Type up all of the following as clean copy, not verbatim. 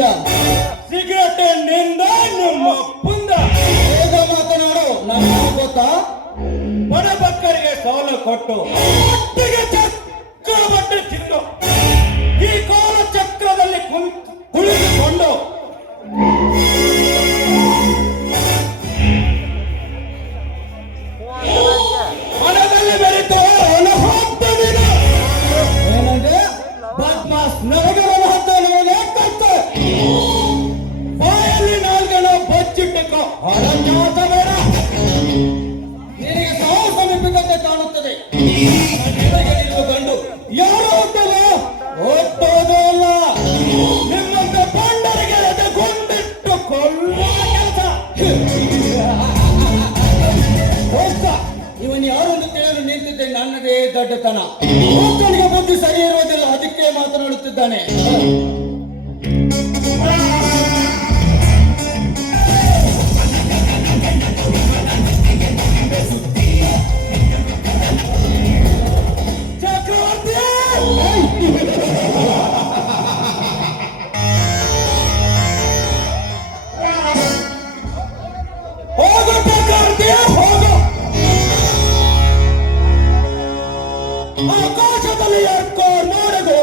ಮಾತಾಡ್ತೀಯಾ? Cigarette ನಿಂದ ನಿಮ್ಮ ಪುಂದ ಹೇಗ ಮಾತನಾಡು, ನಾನು ಗೊತ್ತಾ? ಬಡಬಕ್ಕರಿಗೆ ಸೌಲ ಕೊಟ್ಟು ಒಟ್ಟಿಗೆ ಚಕ್ರವರ್ತಿ ತಿಂದು ಈ ಕಾಲ ಚಕ್ರದಲ್ಲಿ ಕುಳಿತುಕೊಂಡು ಮನದಲ್ಲಿ ಬೆರೆತು ಏನಂದ್ರೆ ಬದ್ಮಾಸ್, ನನಗೆ ಹತ್ತ ನನಗೆ ಕತ್ತೆ ಬಾಯಲ್ಲಿ ನಾಲ್ಗಣ ಬಚ್ಚಿಟ್ಟುಕೋ ಹರಜಾತ ಬೇಡ. ನಿನಗೆ ಸಾವು ಸಮೀಪಿದಂತೆ ಕಾಣುತ್ತದೆ. ನಿನಗೆಲ್ಲಿರುವ ಗಂಡು ಯಾರು ಹುಟ್ಟಲ್ಲ, ಹುಟ್ಟೋದೇ ಇಲ್ಲ. ನಿಮ್ಮಂತ ಬಂಡರಿಗೆ ಎದೆಗೊಂಡಿಟ್ಟು ಕೊಲ್ಲುವ ಕೆಲಸ. ಹೋಗ್ತ ಇವನ್ ಯಾರು ಎಂದು ತಿಳಿಯಲು ನಿಂತಿದ್ದೆ. ನನ್ನದೇ ದೊಡ್ಡತನ. ಒಬ್ಬನಿಗೆ ಬುದ್ಧಿ ಸರಿ ಇರುವುದಿಲ್ಲ, ಅದಕ್ಕೆ ಮಾತನಾಡುತ್ತಿದ್ದಾನೆ. ಚಕ್ರವರ್ತಿ ಹೋಗು, ಚಕ್ರವರ್ತಿ ಹೋಗು. ಆಕಾಶದಲ್ಲಿ ಎರ್ಕೋ ನೋಡದು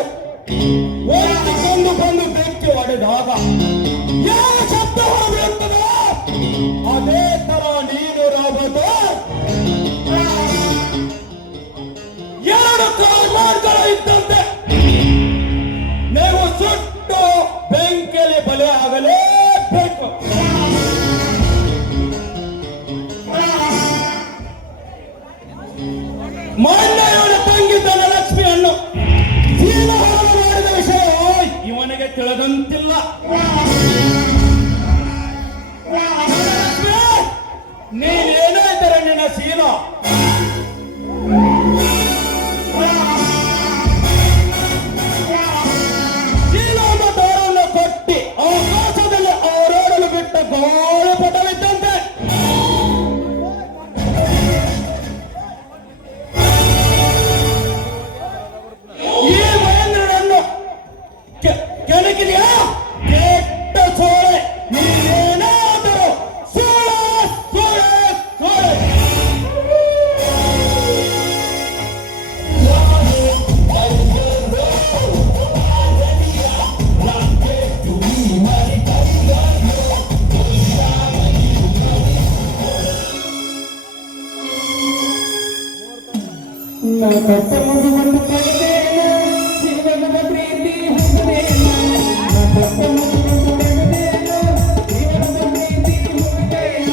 ಒಂದಕ್ಕೊಂದು ಬಂದು ಬೆಂಕಿ ಹೊಡೆದಾಗ ಯಾವ ಶಬ್ದ ಹೊರಬಿಡುತ್ತದೆ, ಅದೇ ತರ ನೀನು ರಾಬದು ಎರಡು ಕಾರ್ಮಾರ್ಗಳು ಇದ್ದಂತೆ ನೀವು ಸುಟ್ಟು ಬೆಂಕಿಯಲ್ಲಿ ಬಲೆ ಆಗಲೇಬೇಕು. ಮಾನ್ಯಯವರ ತಂಗಿ ಧನಲಕ್ಷ್ಮಿಯನ್ನು ಸೀನಹರಣ ಮಾಡಿದ ವಿಷಯ ಇವನಿಗೆ ತಿಳಿದಂತಿಲ್ಲ. ನೀನೇನಾಯ್ತಾರೆ ನಿನ್ನ ಸೀನ ಚೀಲದ ದೋರನ್ನು ಕೊಟ್ಟಿ ಆಕಾಶದಲ್ಲಿ ಅವರೋಡಲು ಬಿಟ್ಟ ಗೋಳಪಟವಿದ್ದಂತೆ ಈ ಮಹೇಂದ್ರನನ್ನು ಕೆಣಕಿದೆಯಾ? ಕೆಟ್ಟ ಸೋಳೆ, ನೀನೇನಾದರೂ ಸೋಳೆ ಸೋಳೆ ಸೋಳೆ. ಜೀವನದ ಪ್ರೀತಿ ಹೊಂದೇನ, ಜೀವನದ ಪ್ರೀತಿ ಹೊಂದೇನ,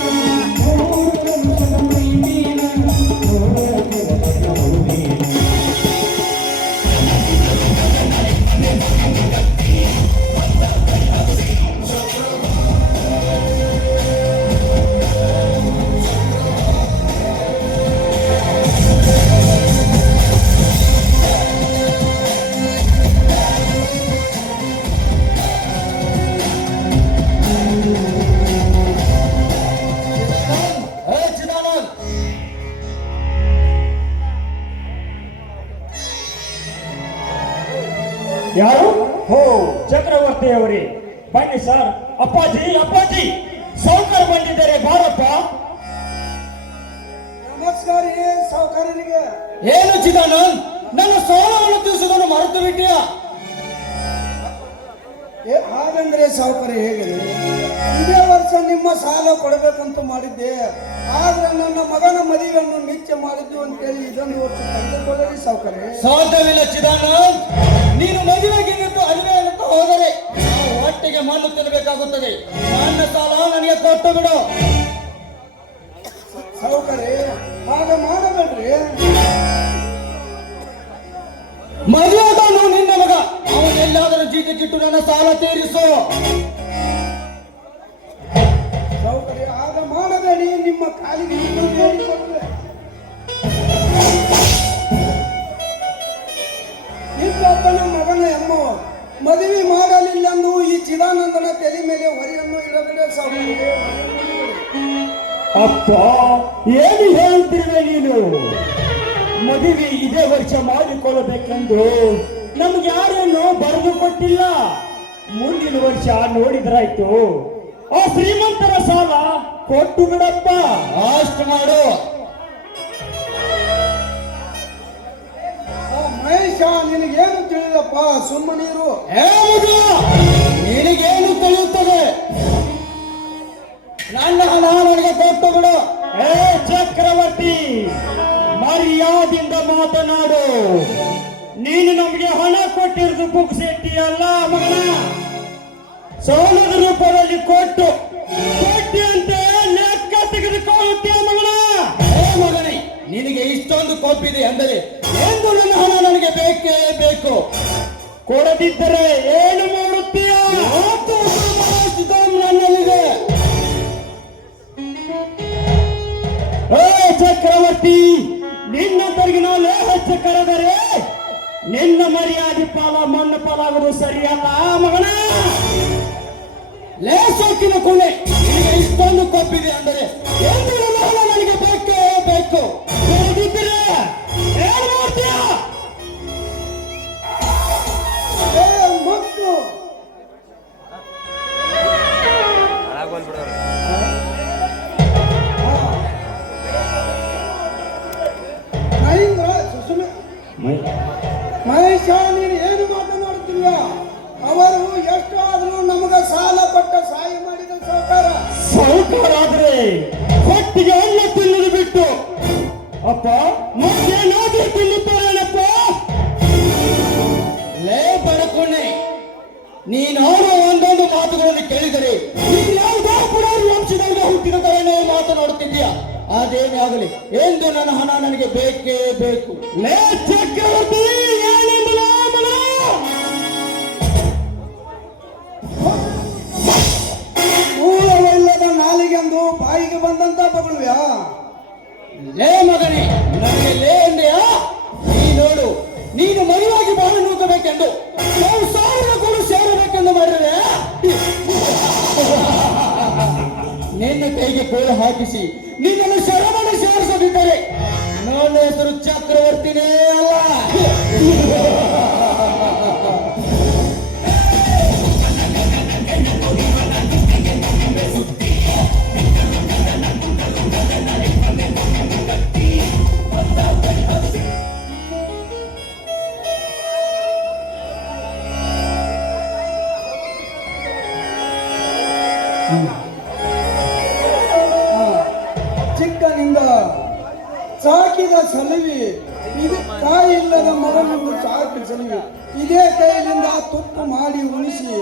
ಯಾರು? ಹೋ, ಚಕ್ರವರ್ತಿಯವರೇ, ಬನ್ನಿ ಸರ್. ಅಪ್ಪಾಜಿ ಅಪ್ಪಾಜಿ, ಸಾವುಕಾರ ಬಂದಿದ್ದಾರೆ, ಬಾರಪ್ಪ. ನಮಸ್ಕಾರ ಸಾವುಕಾರರಿಗೆ. ಏನು ಚಿದಾನಂದ್, ನನ್ನ ಸಾಲವನ್ನು ತಿಳಿಸುವುದನ್ನು ಮರೆತು ಬಿಟ್ಟಿಯಾ? ಹಾಗಂದ್ರೆ ಸಾವುಕಾರ ಹೇಗಿದೆ? ಇದೇ ವರ್ಷ ನಿಮ್ಮ ಸಾಲ ಕೊಡಬೇಕಂತ ಮಾಡಿದ್ದೆ, ಆದ್ರೆ ನನ್ನ ಮಗನ ಮದುವೆಯನ್ನು ನಿಶ್ಚಯ ಮಾಡಿದ್ದು ಅಂತೇಳಿ ಇದೊಂದು ವರ್ಷ ತೆಗೆದುಕೊಳ್ಳಲಿ ಸಾವುಕಾರ. ಸಾಧ್ಯವಿಲ್ಲ ಚಿದಾನಂದ್, ನೀನು ಮದುವೆಗೆ ನಿಂತು ಅದುವೆ ಅನ್ನುತ್ತಾ ಹೋದರೆ ನಾವು ಹೊಟ್ಟೆಗೆ ಮಣ್ಣು ತಿನ್ನಬೇಕಾಗುತ್ತದೆ. ನನ್ನ ಸಾಲ ನನಗೆ ಕೊಟ್ಟು ಬಿಡು. ಸಾವುಕಾರ ಹಾಗ ಮಾಡಬೇಡ್ರಿ. ಮದುವೆಗಾನು ನಿನ್ನ ಮಗ ಅವನೆಲ್ಲಾದರೂ ಜೀತಕ್ಕಿಟ್ಟು ನನ್ನ ಸಾಲ ತೀರಿಸು. ಸಾವುಕಾರ ಹಾಗ ಮಾಡಬೇಡಿ, ನಿಮ್ಮ ಕಾಲಿಗೆ ಹೇಳಿಕೊಡ್ರೆ. ಇಲ್ಲೊಬ್ಬನ ಮಗನ ಎಮ್ಮ ಮದುವೆ ಮಾಡಲಿಲ್ಲಂದು ಈ ಚಿದಾನಂದನ ತಲೆ ಮೇಲೆ ಹೊರೆಯನ್ನು ಇಡಬೇಡ ಸಾವುಕಾರ. ಅಪ್ಪ, ಏನು ಹೇಳ್ತಿರುವೆ ನೀನು? ಮದುವೆ ಇದೇ ವರ್ಷ ಮಾಡಿಕೊಳ್ಳಬೇಕೆಂದು ನಮ್ಗೆ ಯಾರೇನು ಬರೆದು ಕೊಟ್ಟಿಲ್ಲ. ಮುಂದಿನ ವರ್ಷ ನೋಡಿದ್ರಾಯ್ತು. ಆ ಶ್ರೀಮಂತರ ಸಾಲ ಕೊಟ್ಟು ಬಿಡಪ್ಪ. ಅಷ್ಟು ಮಾಡು. ಮಹೇಶ, ನಿನಗೇನು ತಿಳಿದಪ್ಪ, ಸುಮ್ಮನೀರು. ಹೇಳುವುದು ನಿನಗೇನು ತಿಳಿಯುತ್ತದೆ? ನನ್ನ ಹಣ ನನಗೆ ಕೊಟ್ಟು ಬಿಡು. ಏ ಚಕ್ರವರ್ತಿ, ಮರ್ಯಾದಿಂದ ಮಾತನಾಡು. ನೀನು ನಮಗೆ ಹಣ ಕೊಟ್ಟಿರೋದು ಪುಕ್ಸೆಟ್ಟಿ ಅಲ್ಲ ಮಗನ, ಸಾಲದ ರೂಪದಲ್ಲಿ ಕೊಟ್ಟು ಅಂತ ಲೆಕ್ಕ ತೆಗೆದುಕೊಳ್ಳುತ್ತೀಯ ಮಗನ. ಏ ಮಗನೇ, ನಿನಗೆ ಇಷ್ಟೊಂದು ಕೊಬ್ಬಿದೆ ಅಂದರೆ ಎಂದು ನನ್ನ ಹಣ ನನಗೆ ಬೇಕೇ ಬೇಕು. ಕೊಡದಿದ್ದರೆ ಏನು ಮಾಡುತ್ತೀಯ? ಮಾತು ನನ್ನಲ್ಲಿದೆ. ಏ ಚಕ್ರವರ್ತಿ, ನಿನ್ನಂತರಿಗೆ ನಾವು ಹೆಚ್ಚು ಕರೆದರೆ ನಿನ್ನ ಮರ್ಯಾದೆ ಪಾಲ ಮಣ್ಣು ಪಾಲಾಗುವುದು ಸರಿಯಲ್ಲ ಮಗನ. ಲೇಸೋಕಿನ ಕುಳೆ, ನಿನಗೆ ಇಷ್ಟೊಂದು ಕೊಬ್ಬಿದೆ ಅಂದರೆ ಎಂದು ನನ್ನ ಹಣ ನನಗೆ ಬೇಕೇ ಬೇಕು. ಕೊಡದಿದ್ದರೆ ಏನು ಮಾಡ್ತೀಯ? ಏ ಮಕ್ಕಳು, ಮಹೇಶ, ನೀನು ಏನು ಮಾತನಾಡುತ್ತಿಲ್ಲ? ಅವರು ಎಷ್ಟು ಆದರೂ ನಮಗ ಸಾಲ ಕೊಟ್ಟ ಸಹಾಯ ಮಾಡಿದ ಸರ್ಕಾರ. ಸಾಹುಕಾರ ಆದ್ರೆ ಹೊಟ್ಟಿಗೆ ಅನ್ನ ತಿನ್ನಲು ಬಿಟ್ಟು ಅಪ್ಪ ಮತ್ತೇನಾದ್ರೂ ತಿನ್ನುತ್ತಾರೇನಪ್ಪ? ಲೇ ಬಡಕುಣ್ಣೆ, ನೀನಾಡುವ ಒಂದೊಂದು ಮಾತುಗಳನ್ನು ಕೇಳಿದರೆ ನೀನು ಯಾವುದೋ ಕೂಡ ವಂಶದಲ್ಲಿ ಹುಟ್ಟಿದ ತರನೇ ಮಾತನಾಡುತ್ತಿದ್ದೀಯ. ಅದೇನೇ ಆಗಲಿ ಎಂದು ನನ್ನ ಹಣ ನನಗೆ ಬೇಕೇ ಬೇಕು. ಲೇ ಚಕ್ರವರ್ತಿ, ಏನೆಂದು ಮೂಲವಿಲ್ಲದ ನಾಲಿಗೆಂದು ಬಾಯಿಗೆ ಬಂದಂತ ಬಗಳುವ್ಯಾ? ಲೇ ಮಗನೇ, ನನಗೆ ಲೇ ಎಂದೆಯಾ? ನೀ ನೋಡು, ನೀನು ಮರಿವಾಗಿ ಬಾಳು ನೂಕಬೇಕೆಂದು ನಾವು 1000 ಕೋಲು ಸೇರಬೇಕೆಂದು ಮಾಡಿದ್ರೆ ನಿನ್ನ ಕೈಗೆ ಕೋಲು ಹಾಕಿಸಿ ನಿನ್ನನ್ನು ಶರಮನೆ ಸೇರಿಸದಿದ್ದರೆ ನನ್ನ ಹೆಸರು ಚಕ್ರವರ್ತಿನೇ ಅಲ್ಲ. ಚಿಕ್ಕನಿಂದ ಸಾಕಿದ ಸಲುವಿ, ಇದು ತಾಯಿ ಇಲ್ಲದ ಮಗನನ್ನು ಸಾಕಿ ಸಲುವಿ, ಇದೇ ಕೈಯಿಂದ ತುಪ್ಪು ಮಾಡಿ ಉಣಿಸಿ,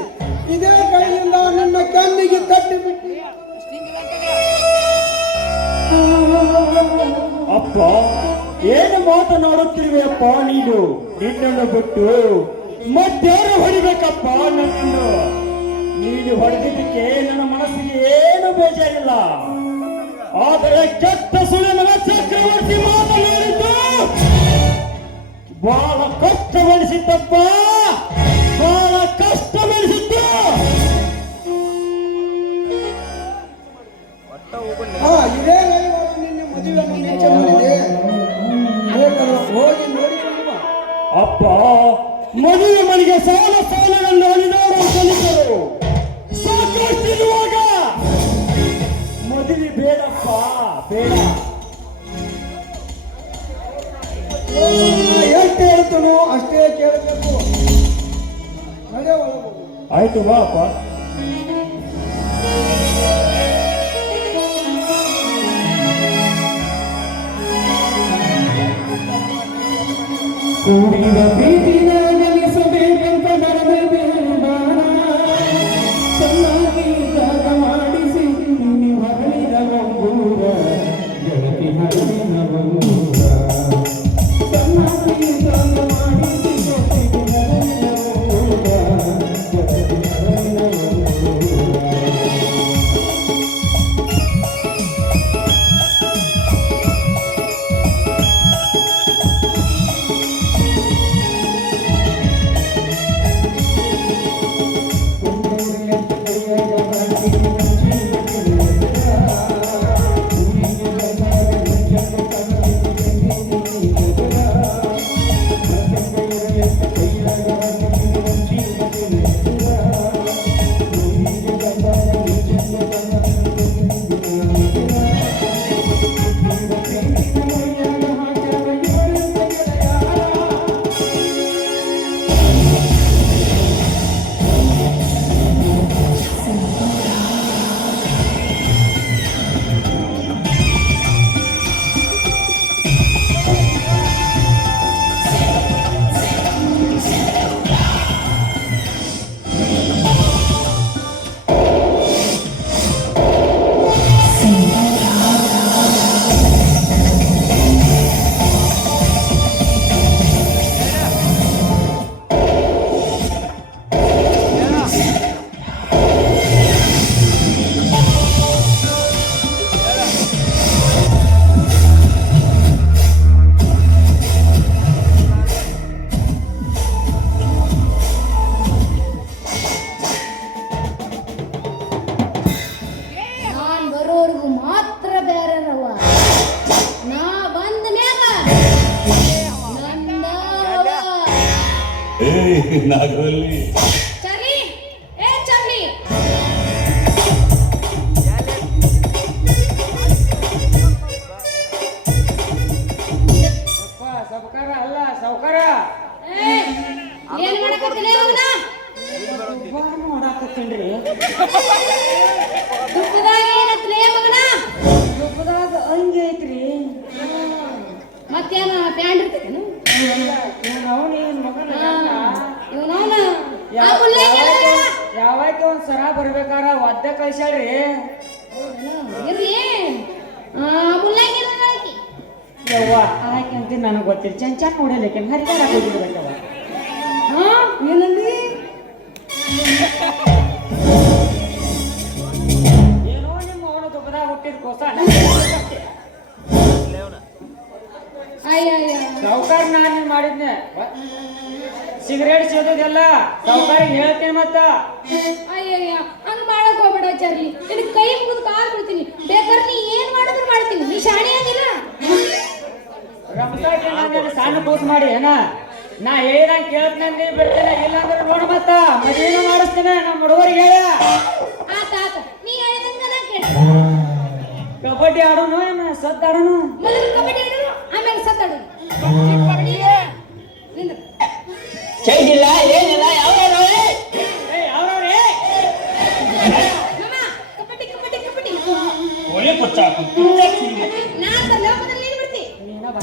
ಇದೇ ಕೈಯಿಂದ ನನ್ನ ಕಣ್ಣಿಗೆ ತಟ್ಟಿ ಬಿಟ್ಟು. ಅಪ್ಪ, ಏನು ಮಾತನಾಡುತ್ತಿರುವೆಯಪ್ಪ ನೀನು? ನಿನ್ನನ್ನು ಬಿಟ್ಟು ಮತ್ತಾರು ಹೊಡಿಬೇಕಪ್ಪ ನನ್ನನ್ನು? ನೀನು ಹೊಡೆದಿದ್ದಕ್ಕೆ ನನ್ನ ಮನಸ್ಸಿಗೆ ಏನು ಬೇಜಾರಿಲ್ಲ. ಆದರೆ ಕೆಟ್ಟ ಸುಳ್ಳು ಮಗ ಚಕ್ರವರ್ತಿ ಮಾತನಾಡಿದ್ದು ಬಹಳ ಕಷ್ಟವೆನಿಸಿತ್ತಪ್ಪ, ಬಹಳ ಕಷ್ಟವೆನಿಸಿತ್ತು. ಇದೇ ರವಿವಾರ ನಿನ್ನೆ ಮದುವೆಯನ್ನು ನಿಶ್ಚಯ ಮಾಡಿದೆ. ಬೇಕಾದ್ರೆ ಹೋಗಿ ನೋಡಿಕೊಂಡು ಬಾ. ಅಪ್ಪ, ಮದುವೆ ಮನೆಗೆ ಸಾಲವನ್ನು ಅಲಿದವರು ಕಲಿತರು ಸಾಕಷ್ಟಿರುವಾಗ ಮದುವೆ ಬೇಡಪ್ಪ, ಬೇಡ. ಎಷ್ಟು ಹೇಳ್ತಾನೋ ಅಷ್ಟೇ ಕೇಳಬೇಕು. ನಡೆ ಒಳಗೆ. ಆಯ್ತು ಬಾ ಅಪ್ಪ. ಕೂಡಿದ ಪ್ರೀತಿನ ಗೆಲ್ಲಿಸಬೇಕೆಂತ ಬರದ ಬೇಡ, ಚೆನ್ನಾಗಿ ಜಾಗ ಮಾಡಿಸಿ ನೀನು ಹರಳಿದ ಒಂಗೂರ, ಗೆಳತಿ ಹರಳಿನ ಒಂಗೂರ, ಚೆನ್ನಾಗಿ ಜಾಗ ಮಾಡಿಸಿ ಗೆಳತಿ ಹರಳಿನ ಒಂಗೂರ, ಗೆಳತಿ ಹರಳಿನ ಒಂಗೂರ. ನಾಗವಲ್ಲಿ ಚಾರ್ಲಿ ಏ ಚಾರ್ಲಿ ಸೌಕಾರ ಅಲ್ಲ ಸೌಕಾರ ಏ ಏನ್ ಮಾಡಕತ್ತಿಲ್ಲ ಅವನ ಮಾಡಾಕತ್ತೀನ್ರಿ ದುಃಖದಾಗ ಏನತ್ಲೇ ಮಗನ ದುಬ್ಬದಾಗ ಹಂಗೆ ಐತ್ರಿ ಮತ್ತೇನ ಪ್ಯಾಂಟ್ ಇರ್ತೈತೇನು ಅವನೇನ್ ಮಗನ ಇವನವನ ಆ ಮುಲ್ಲಯ್ಯ ಯಾವಾಗ ಒಂದ್ ಸರ ಬರ್ಬೇಕಾರ ಒದ್ದ ಕಳ್ಸ್ಯಾಳ್ರಿ ಇರ್ಲಿ ಆ ಮುಲ್ಲಯ್ಯ ಯವ್ವ ಆಯ್ಕೆ ಅಂತ ನನಗೆ ಗೊತ್ತಿಲ್ಲ ಚಂಚನ್ ನೋಡಲಿಕ್ಕೆ ಹರಿದಾರ ಹೋಗಿರ್ಬೇಕವ ಹಾ ಏನಂದಿ ಏನೋ ನಿಮ್ಮ ಅವನು ದುಬ್ಬದಾಗ ಹುಟ್ಟಿದ ಕೋಸ ಅಯ್ಯ ಸಾವುಕಾರ ನಾನು ಮಾಡಿದ್ನೆ ಸಿಗರೇಟ್ ಸೇದೋದೆಲ್ಲ ಸಾವುಕಾರಿಗೆ ಹೇಳ್ತೀನಿ ಮತ್ತ ಅಯ್ಯಯ್ಯ ಹಂಗ್ ಮಾಡಕ್ ಹೋಗ್ಬೇಡ ಚಾರ್ಲಿ ನಿನ್ ಕೈ ಮುಗಿದು ಕಾಲ್ ಬಿಡ್ತೀನಿ ಬೇಕಾದ್ರೆ ನೀ ಏನ್ ಮಾಡಿದ್ರು ಮಾಡ್ತೀನಿ ನೀ ಶಾಣೆ ಆಗಿಲ್ಲ ರಮಸಾಗಿ ನಾನು ಸಣ್ಣ ಕೂಸ್ ಮಾಡಿ ಏನ ನಾ ಹೇಳಿದಂಗೆ ಕೇಳ್ತೀನಿ ಬಿಡ್ತೇನೆ ಇಲ್ಲಾಂದ್ರೆ ನೋಡ ಮತ್ತ ಮದುವೆನೂ ಮಾಡಿಸ್ತೇನೆ ನಮ್ಮ ಹುಡುಗರಿಗೆ ಹೇಳ ಆತ ಆತ ನೀ ಹೇಳಿದಂಗ ನಾ ಕೇಳ ಕಬಡ್ಡಿ ಆಡೋನು ಏನ ಸದ್ ಆಡೋನು ಮೊದಲು ಕಬಡ್ಡಿ ಆಡೋಣ ಆಮೇಲೆ ಸತ್ತಾಡು ನಿಂದ್ರ ಚೈನಿಲ್ಲ ಏನಿಲ್ಲ ಯಾವ ಯಾವ್ರವ್ರಿ ಮಾಮ ಕಬಡ್ಡಿ ಕಬಡ್ಡಿ ಕಬಡ್ಡಿ ಒಳ್ಳೆ ಪುಚ್ಚ ನಾ ತಲ್ಲ ಮೊದಲು ನೀನು ಬಿಡ್ತಿ ನೀನ ಬಾ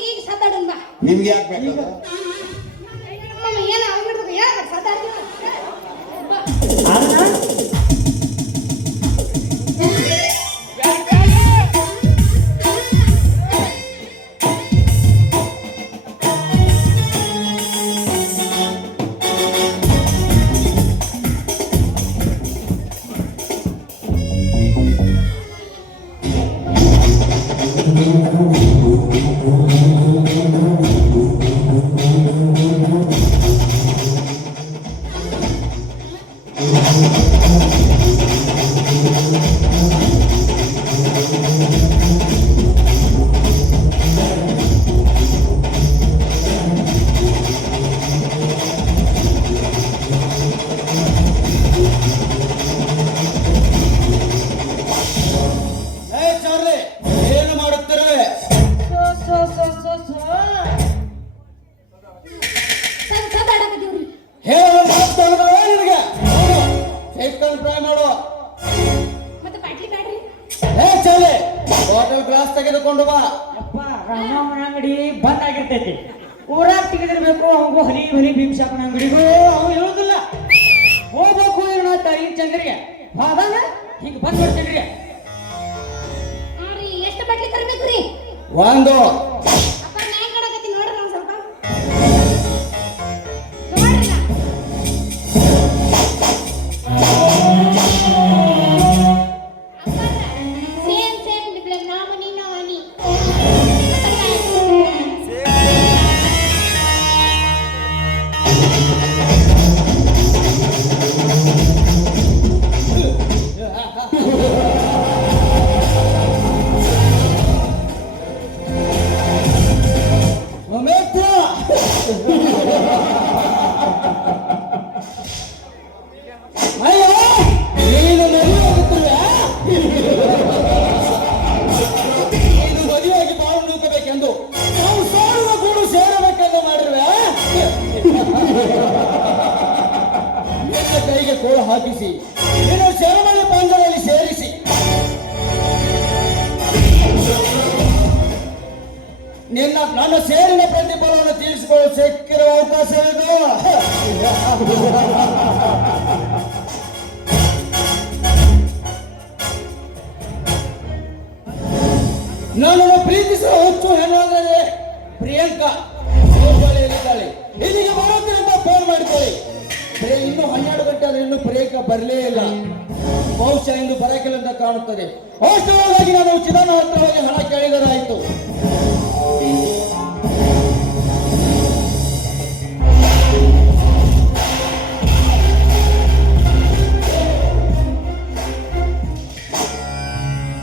ಈಗ ಸತ್ತಾಡೋಣ ಬಾ ನಿಮ್ಗೆ ಯಾಕೆ ಬೇಕು ಮಾಮ ಏನ ಅವ್ನಿಡ್ದು ಯಾಕ ಸತ್ತಾಡ್ತಿ ಚಾರ್ಲಿ ಏನು ಮಾಡುತ್ತಿರುವೆ ಸತ್ತಾಡಕತ್ತೀವ್ರಿ ಹೇಳು ಮಾತಾಡಿದ್ರೆ ನಿನಗೆ ಸೈಕಲ್ ಟ್ರೈ ಮಾಡು ಮತ್ತೆ ಬಾಟ್ಲಿ ಬ್ಯಾಡ್ರಿ ಚಾರ್ಲಿ ಬಾಟಲ್ ಗ್ಲಾಸ್ ತೆಗೆದುಕೊಂಡು ಬಾ ಅಪ್ಪ ರಾಮನ ಅಂಗಡಿ ಬಂದ್ ಆಗಿರ್ತೈತಿ ಊರಾಗ ತೆಗೆದಿರ್ಬೇಕು ಅವಂಗೂ ಹರಿ ಹರಿ ಭೀಮಶಾಪನ ಅಂಗಡಿಗೂ ಅವ ಹೇಳುದಿಲ್ಲ ಹೋಗ್ಬೇಕು ಏನತ್ತ ಈ ಚಂದ್ರಿಗೆ ಬಾದಾನ ಹಿಂಗ ಬಂದ್ ಮಾಡ್ತೇನ್ರಿ ಹಾ ರೀ ಎಷ್ಟು ಬಾಟ್ಲಿ ತರಬೇಕು ರೀ ಒಂದು ಅಪ್ಪ ನಾ ಹೆಂಗ್ ಕಾಣಕತ್ತೀನಿ ನೋಡ್ರಿ ನಾವು ಸ್ವಲ್ಪ ನೋಡ್ರಿ ನಾ ಸೇಮ್ ಸೇಮ್ ಡಿಪ್ಲೊಮ ನಾವು ನೀನು ನೀ ಒಮ್ಮೆಪ್ಪ. ಅಯ್ಯೋ ನೀನು ಮದುವೆ ಆಗುತ್ತಿರುವೆ ನೀನು ಮದುವೆಯಾಗಿ ಬಾಳು ನೂಕಬೇಕೆಂದು ನಾವು ಸಾರುವ ಗೂಡು ಸೇರಬೇಕೆಂದು ಮಾಡಿರುವೆ ನಿನ್ನ ಕೈಗೆ ಕೋಳು ಹಾಕಿಸಿ ನಿನ್ನ ಶರಮನೆ ಪಂಜರಲ್ಲಿ ಸೇರಿಸಿ ನನ್ನ ಸೇರಿನ ಪ್ರತಿಫಲವನ್ನು ತೀರಿಸಿಕೊಳ್ಳಲು ಸಿಕ್ಕಿರುವ ಅವಕಾಶವಿದು ನನ್ನನ್ನು ಪ್ರೀತಿಸುವ ಹುಚ್ಚು ಹೆಣ್ಣಾದರೆ ಪ್ರಿಯಾಂಕಾ ಹುಬ್ಬಳ್ಳಿಯಲ್ಲಿದ್ದಾಳೆ. ಇಲ್ಲಿಗೆ ಬರೋದ್ರಿಂದ ಅಂತ ಫೋನ್ ಮಾಡಿಕೊಳ್ಳಿ. ಇನ್ನು 12 ಗಂಟೆ ಆದ್ರೆ ಇನ್ನು ಪ್ರಿಯಾಂಕಾ ಬರಲೇ ಇಲ್ಲ. ಬಹುಶಃ ಇಂದು ಬರಕಿಲ್ಲ ಅಂತ ಕಾಣುತ್ತದೆ. ಅಷ್ಟರೊಳಗಾಗಿ ನಾನು ಚಿದಾನ ಹತ್ರ ಹೋಗಿ ಹಣ ಕೇಳಿದರಾಯಿತು.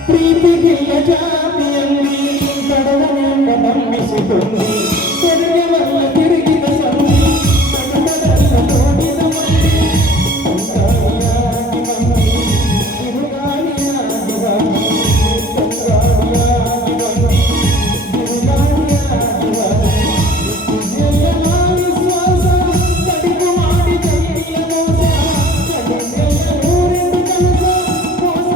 ಪ್ರೀತಿಗಿಲ್ಲ ಜಾತಿಯಲ್ಲಿ ಬಡವನೆಂಬ ನಂಬಿಸಿಕೊಂಡು ತೆರಿಗೆ ಬಲ್ಲ ತಿರುಗಿದ ಸಂಧಿ ಕನ್ನಡದ ನೋಡಿದ ಮಂದಿ ತಂಗಾಳಿಯಾಗಿ ಬಂದಿ ಬಿರುಗಾಳಿಯಾಗಿ ಬಂದಿ ತಂಗಾಳಿಯಾಗಿ ಬಂದಿ ಬಿರುಗಾಳಿಯಾಗಿ ಬಂದಿ ಎಲ್ಲ ಮಾಡಿ ಶ್ವಾಸ ಕಡಿಮೆ ಮಾಡಿ ಕೈಯ ಮೋಸ ಕಡೆಗೆಲ್ಲ ನೂರೆಂದು ಕನಸ ಮೋಸ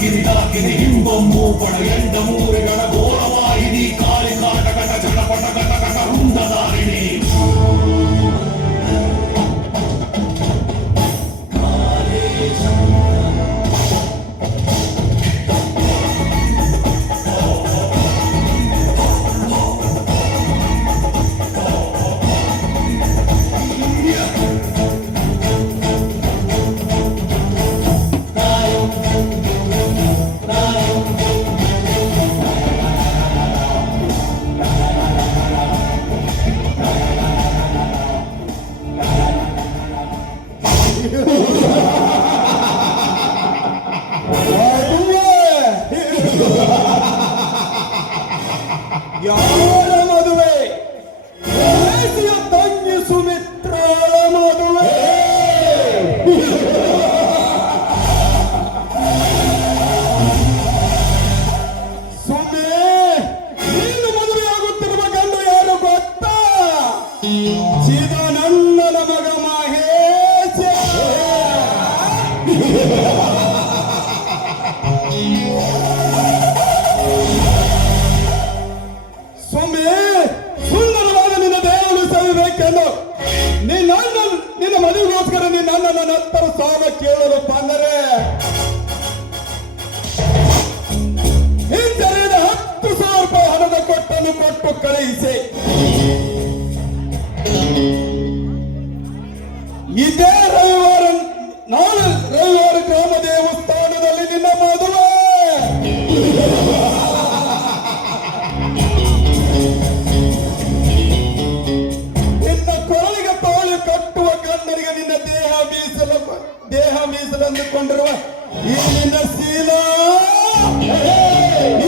ಗಿರಿದಾಕಿನಿ ಹಿಂಬೊಮ್ಮು ಪಡ ಎಂಡ ಮೂರಿಗಳ ಘೋರವಾಹಿನಿ ಕಾಳಿ ಕಾಟ ಕಟ ಚಟಪಟ ಕಟ ಕಟ ಹುಂಡದಾರಿಣಿ ಯಾರ ಮದುವೆ? ದೇಸಿಯ ತಂಗಿ ಸುಮಿತ್ರಾಳ ಮದುವೆ. ಸುಮ್ಮನೆ ನೀನು ಮದುವೆಯಾಗುತ್ತಿರುವ ಗಂಡ ಯಾರು ಗೊತ್ತಾ? ಚಿದಾನಂದನ ಮಗ ಮಹೇಶ. ಸ್ವಾಮಿ, ಸುಂದರವಾದ ನಿನ್ನ ದೇಹವನ್ನು ಸವಿಬೇಕೆಂದು ನಿನ್ನ ಮದುವೆಗೋಸ್ಕರ ನೀನು ನನ್ನನ್ನು ಹತ್ತರ ಸಾಲ ಕೇಳಲು ಬಂದರೆ ಹಿಂಜರಿದ 10,000 ರೂಪಾಯಿ ಹಣದ ಕೊಟ್ಟನ್ನು ಕೊಟ್ಟು ಕಳುಹಿಸಿ. ಇದೇ ರವಿವಾರ, ನಾಳೆ ರವಿವಾರ ಗ್ರಾಮ ದೇವಸ್ಥಾನದಲ್ಲಿ ನಿನ್ನ ಮದುವೆ. ನಿನ್ನ ಕೊರಳಿಗೆ ತೋಳು ಕಟ್ಟುವ ಗಂಡನಿಗೆ ನಿನ್ನ ದೇಹ ಮೀಸಲೆಂದುಕೊಂಡಿರುವ ಈ ನಿನ್ನ ಶೀಲ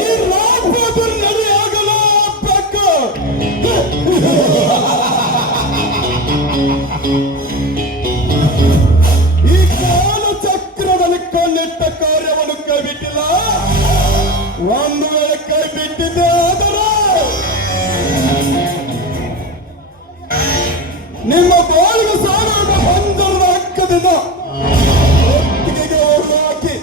ಈ ರಾಜಪುತ್ರ ನಡೆಯಾಗಲೇಬೇಕು. ಈ ಕಾಲ ಚಕ್ರದಲ್ಲಿ ಕಣ್ಣಿಟ್ಟ ಕಾರ್ಯವನ್ನು ಕೈ ಬಿಟ್ಟಿಲ್ಲ. ಒಂದು ವೇಳೆ ಕೈ ಬಿಟ್ಟಿದ್ದೆ ಆದರೆ ನಿಮ್ಮ ಬಾಳಿಗೆ ಸಾಲ ಪಂಜರದ ಹಕ್ಕದಿಂದ ಒಟ್ಟಿಗೆ ಹಾಕಿ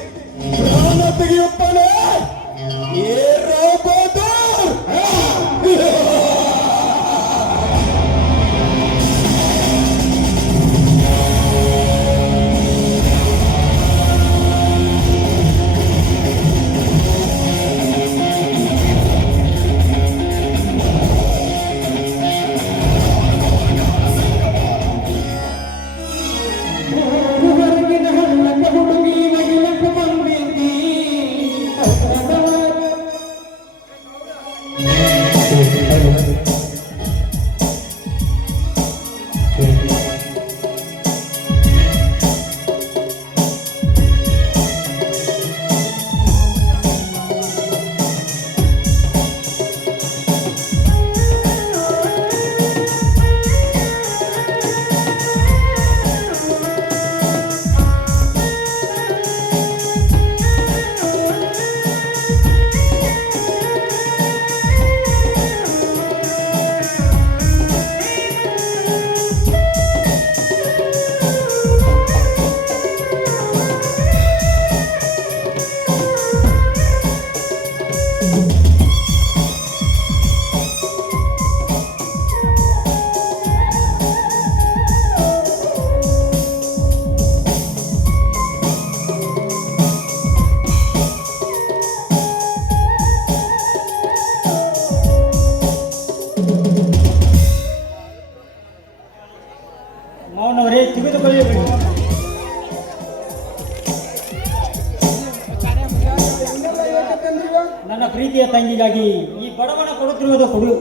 ಈ ಬಡವನ ಕೊಡುತ್ತಿರುವುದು ಕೊಡು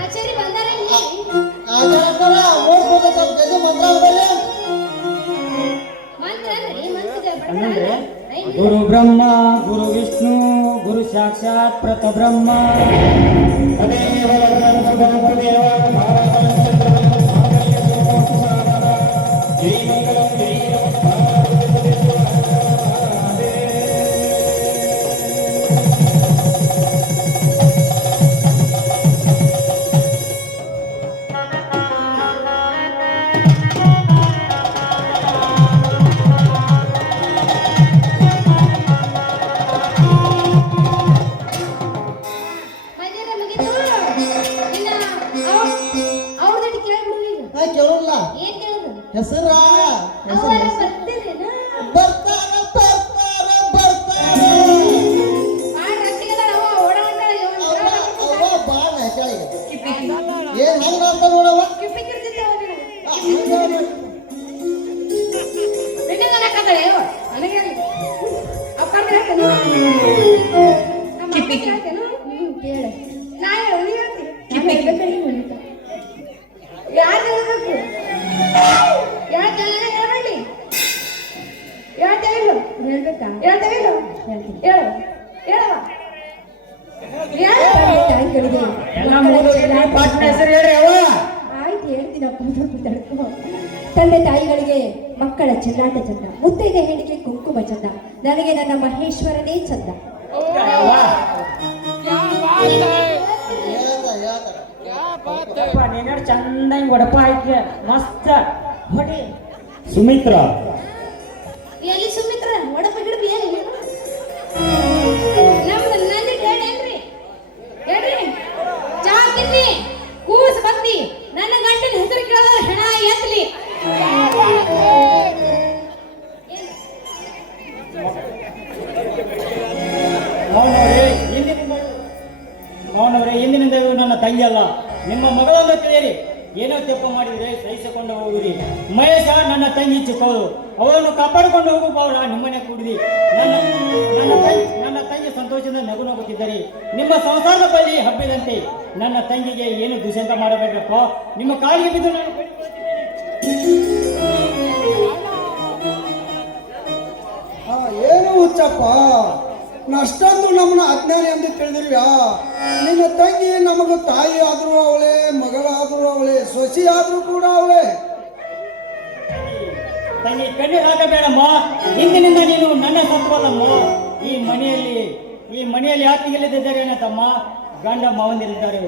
ಆಚಾರಿ ಬಂದಾರ ಇಲ್ಲಿ? ಮಂತ್ರನ್ರಿ, ಮಂತ್ರ ಅಂದ್ರೆ ಬಡಬಡ. ಗುರು ಬ್ರಹ್ಮ ಗುರು ವಿಷ್ಣು ಗುರು ಸಾಕ್ಷಾತ್ ಪ್ರತಬ್ರಹ್ಮ ಮಧ್ಯಾಹ್ನ ಮುಗೀತು. ಇನ್ನ ಅವ್ರದಟ್ಟು ಕೇಳ್ಬಿಡು ಈಗ. ಕೇಳಲ್ಲ ಏನ್ ಕೇಳುದು? ಹೆಸರ ಅವರ ಬರ್ತೀರೇನ? ಬರ್ತಾರ ಬರ್ತಾರ ಬರ್ತಾರ ಬಾಳ್ ರಸಿಕದಾರ ಅವ, ಓಡಾಡ್ತಾಳ ಇವನ್ ಅವ್ವ ಬರೋಣ. ಅವ್ವ ಬಾಳ ಕೆಳಗೆ ಕಿಪ್ಪಿ ಏನ್ ಹಂಗ ಅಂತ ನೋಡವ ಕಿಪ್ಪಿ ಕಿರ್ತಿದ್ದಾವ ನನಗೆ. ನಿನಗೆ ಅನ್ನಕತ್ತಾಳೆ ಅವ್ವ, ನನಗೆ ಅಲ್ಲ. ಅವ್ ಕರ್ದ್ರೆ ಹೇಳ್ತೇನು? ನಮ್ಮ ಅಮ್ಮ ಹೇಳ್ತೇನು? ಕೇಳು. ನಾ ಹೇಳು, ನೀ ಹೇಳ್ತಿ. ನಾನು ಹೇಳ್ಬೇಕಾ, ನೀನು ಹೇಳ್ತಾ? ಯಾರ್ ಹೇಳ್ಬೇಕು? ಹೇಳ್ತಾಳೆ, ಹೇಳ್ಬೇಡಿ. ಹೇಳ್ತೇವೆ ಇಲ್ಲೋ? ಹೇಳ್ಬೇಕಾ? ಹೇಳ್ತೇವೆ ಇಲ್ಲೋ? ಹೇಳು, ಹೇಳವ್ವ. ಎಲ್ಲ ಮುಗಿದು ಪಾಟ್ನ ಹೆಸರು ಹೇಳ್ರಿ ಅವ್ವ ಆಯ್ತು ಹೇಳ್ತೀನಪ್ಪ ತಡ್ಕೋ. ತಂದೆ ತಾಯಿಗಳಿಗೆ ಮಕ್ಕಳ ಚೆಲ್ಲಾಟ ಚಂದ, ಮುತ್ತೈದೆ ಹೆಣ್ಣಿಗೆ ಕುಂಕುಮ ಚಂದ, ನನಗೆ ನನ್ನ ಮಹೇಶ್ವರನೇ ಚಂದ. ಅವ್ವ, ಹೇಳ್ದ ನೀನಾರು ಚಂದ ಹಿಂಗ್ ಒಡಪ ಹಾಕಿ ಮಸ್ತ್ ಹೊಡಿ ಸುಮಿತ್ರಾ ಎಲ್ಲಿ ಸುಮಿತ್ರ ಒಡಪ ಗಿಡಬಿ ಎಲ್ಲಿ ನಮ್ದು ನಂದಿ ಹೇಳೇನ್ರಿ ಹೇಳ್ರಿ ಚಾ ತಿನ್ನಿ ಕೂಸ್ ಬಂದಿ ನನ್ನ ಗಂಡನ ಹೆಸರು ಕೇಳಿದ್ರೆ ಹೆಣ ಎತ್ತಲಿ ಅವನವರೇ ಇಂದಿನಿಂದ ಇವರು ನನ್ನ ತಂಗಿ ಅಲ್ಲ ನಿಮ್ಮ ಮಗಳನ್ನು ತಿಳಿಯಿರಿ. ಏನೋ ತಪ್ಪು ಮಾಡಿದರೆ ಸಹಿಸಿಕೊಂಡು ಹೋಗುದಿ. ಮಹೇಶ ನನ್ನ ತಂಗಿ ಚಿಕ್ಕವರು, ಅವರನ್ನು ಕಾಪಾಡಿಕೊಂಡು ಹೋಗುವವರ ನಿಮ್ಮನೆ ಕೂಡಿದಿ. ನನ್ನ ತಂಗಿ ಸಂತೋಷದಿಂದ ನಗು ನಗುತ್ತಿದ್ದರೆ ನಿಮ್ಮ ಸಂಸಾರದ ಬಳಿ ಹಬ್ಬಿದಂತೆ ನನ್ನ ತಂಗಿಗೆ ಏನು ದುಷ್ಯಂತ ಮಾಡಬೇಕಪ್ಪ. ನಿಮ್ಮ ಕಾಲಿಗೆ ಬಿದ್ದು ನಾನು ಏನು ಹುಚ್ಚಪ್ಪ, ಅಷ್ಟೊಂದು ನಮ್ಮನ್ನ ಅಜ್ಞಾನ ಎಂದು ತಿಳಿದಿರ್ವ್ಯಾ? ನಿನ್ನ ತಂಗಿ ನಮಗ ತಾಯಿ ಆದ್ರೂ ಅವಳೆ, ಮಗಳಾದ್ರೂ ಅವಳೆ, ಸೊಸಿ ಆದ್ರೂ ಕೂಡ ಅವಳೆ. ತಂಗಿ ಕಣ್ಣೀರು ಹಾಕಬೇಡಮ್ಮ. ಇಂದಿನಿಂದ ನೀನು ನನ್ನ ಸತ್ವದಮ್ಮ. ಈ ಮನೆಯಲ್ಲಿ ಯಾತಿಗೆಲ್ಲಿದ್ದಾರೆ ತಮ್ಮ ಗಂಡ ಮಾವಂದಿರಿದ್ದಾರೆ.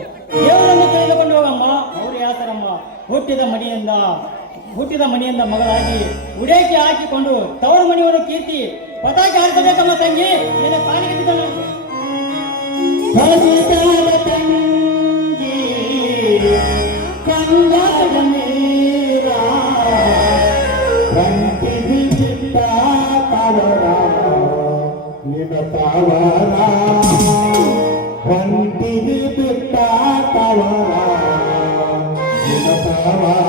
ದೇವರನ್ನು ತಿಳಿದುಕೊಂಡು ಹೋಗಮ್ಮ. ಅವರು ಯಾತರಮ್ಮ ಹುಟ್ಟಿದ ಮನೆಯಿಂದ ಮಗಳಾಗಿ ಉಡೇಕೆ ಹಾಕಿಕೊಂಡು ತವರು ಮನೆಯನ್ನು ಕೀರ್ತಿ ಪತಾಕೆ ಹಾರಿಸಬೇಕಮ್ಮ ತಂಗಿ. ನಿನ್ನ ಕಾಲಿಗೆ ಬಿದ್ದ ತಂಗಿ ಕಂಗಾದ ಮೇರ ಕಂಟಿದಿ ಬಿಟ್ಟ ತವರ ನಿನ್ನ ತವರ ಕಂಟಿದಿ ಬಿಟ್ಟ ತವರ ನಿನ್ನ ತವರ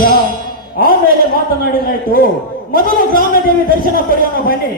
ಶಿಷ್ಯ ಆಮೇಲೆ ಮಾತನಾಡಿದ್ರಾಯ್ತು. ಮೊದಲು ಗ್ರಾಮ ದೇವಿ ದರ್ಶನ ಪಡೆಯೋಣ ಬನ್ನಿ.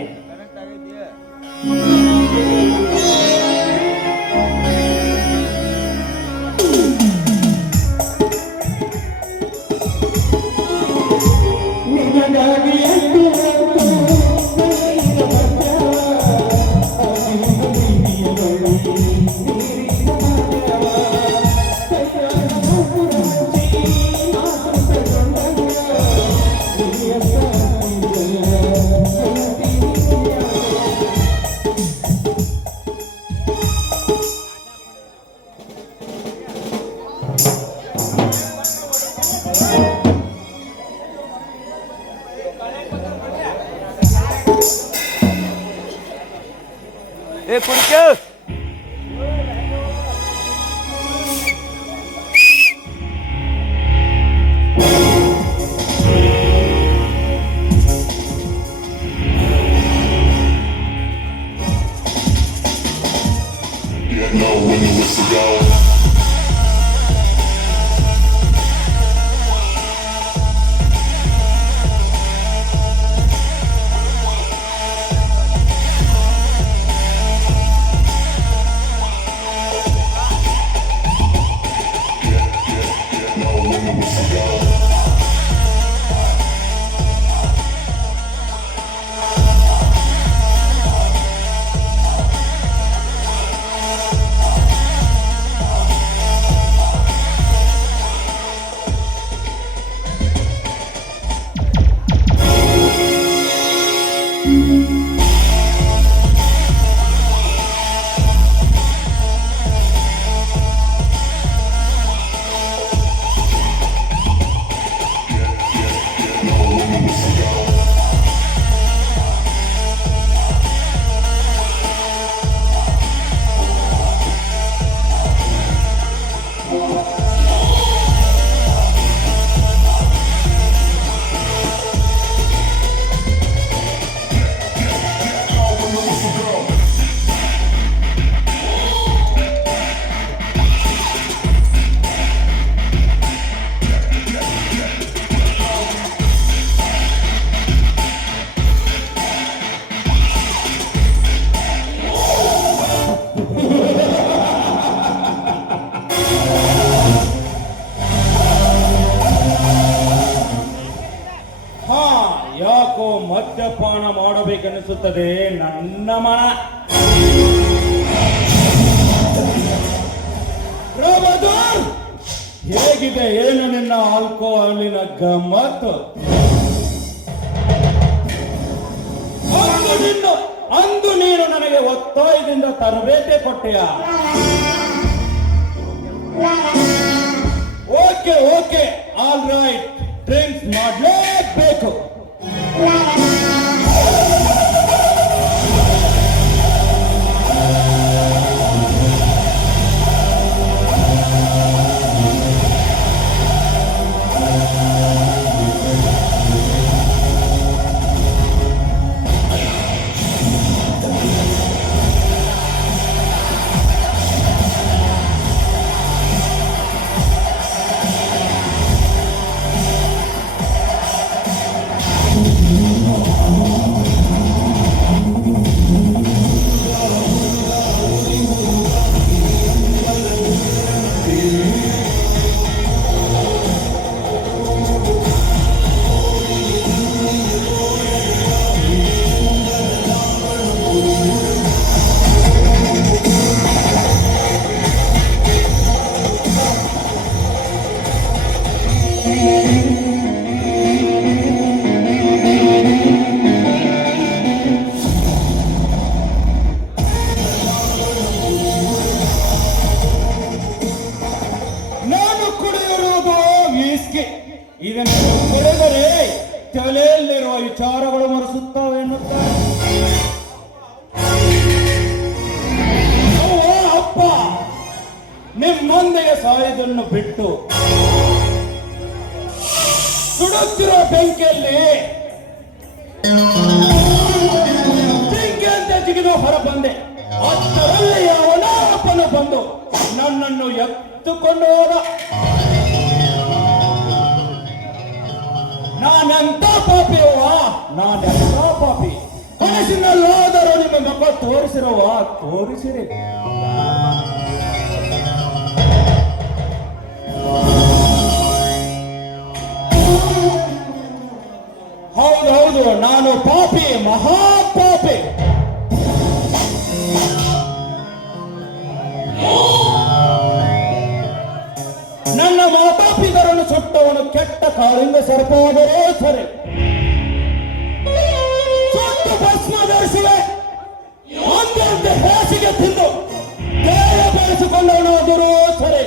You know when the whistle go. ಯಾಕೋ ಮದ್ಯಪಾನ ಮಾಡಬೇಕನ್ನಿಸುತ್ತದೆ ನನ್ನ ಮನ. ಹೇಗಿದೆ ಏನು ನಿನ್ನ ಆಲ್ಕೋಹಾಲಿನ ಗಮ್ಮತ್ತು? ಅಂದು ನೀನು ನನಗೆ ಒತ್ತಾಯದಿಂದ ತರಬೇತಿ ಕೊಟ್ಟೆಯ. Okay okay, all right, drinks ಮಾಡಲೇಬೇಕು. ಇದನ್ನು ಕುಡಿದರೆ ತಲೆಯಲ್ಲಿರುವ ವಿಚಾರಗಳು ಮರೆಸುತ್ತವೆ ಎನ್ನುತ್ತಾರೆ. ಅಪ್ಪ ನಿಮ್ಮೊಂದಿಗೆ ಸಾಯುವುದನ್ನು ಬಿಟ್ಟು ಸುಡುತ್ತಿರುವ ಬೆಂಕಿಯಲ್ಲಿ ಬೆಂಕಿಯಂತೆ ಜಿಗಿದು ಹೊರಬಂದೆ. ಅಷ್ಟರಲ್ಲಿ ಯಾವನೋ ಅಪ್ಪನು ಬಂದು ನನ್ನನ್ನು ಎತ್ತುಕೊಂಡು ಹೋದ. ತೋರಿಸಿರಿ. ಹೌದು, ನಾನು ಪಾಪಿ, ಮಹಾಪಾಪಿ. ನನ್ನ ಮಾತಾಪಿತರನ್ನು ಸುಟ್ಟವನು ಕೆಟ್ಟ ಕಾಳಿಂದ ಸರ್ಪವಾದರೂ ಸರಿ, ಸುಟ್ಟು ಭಸ್ಮ ಧರಿಸುವೆ ಅಂತೆ ಹಾಸಿಗೆ ತಿಂದು ದೇಹ ಬೆಳೆಸಿಕೊಂಡವನಾದರೂ ಸರಿ,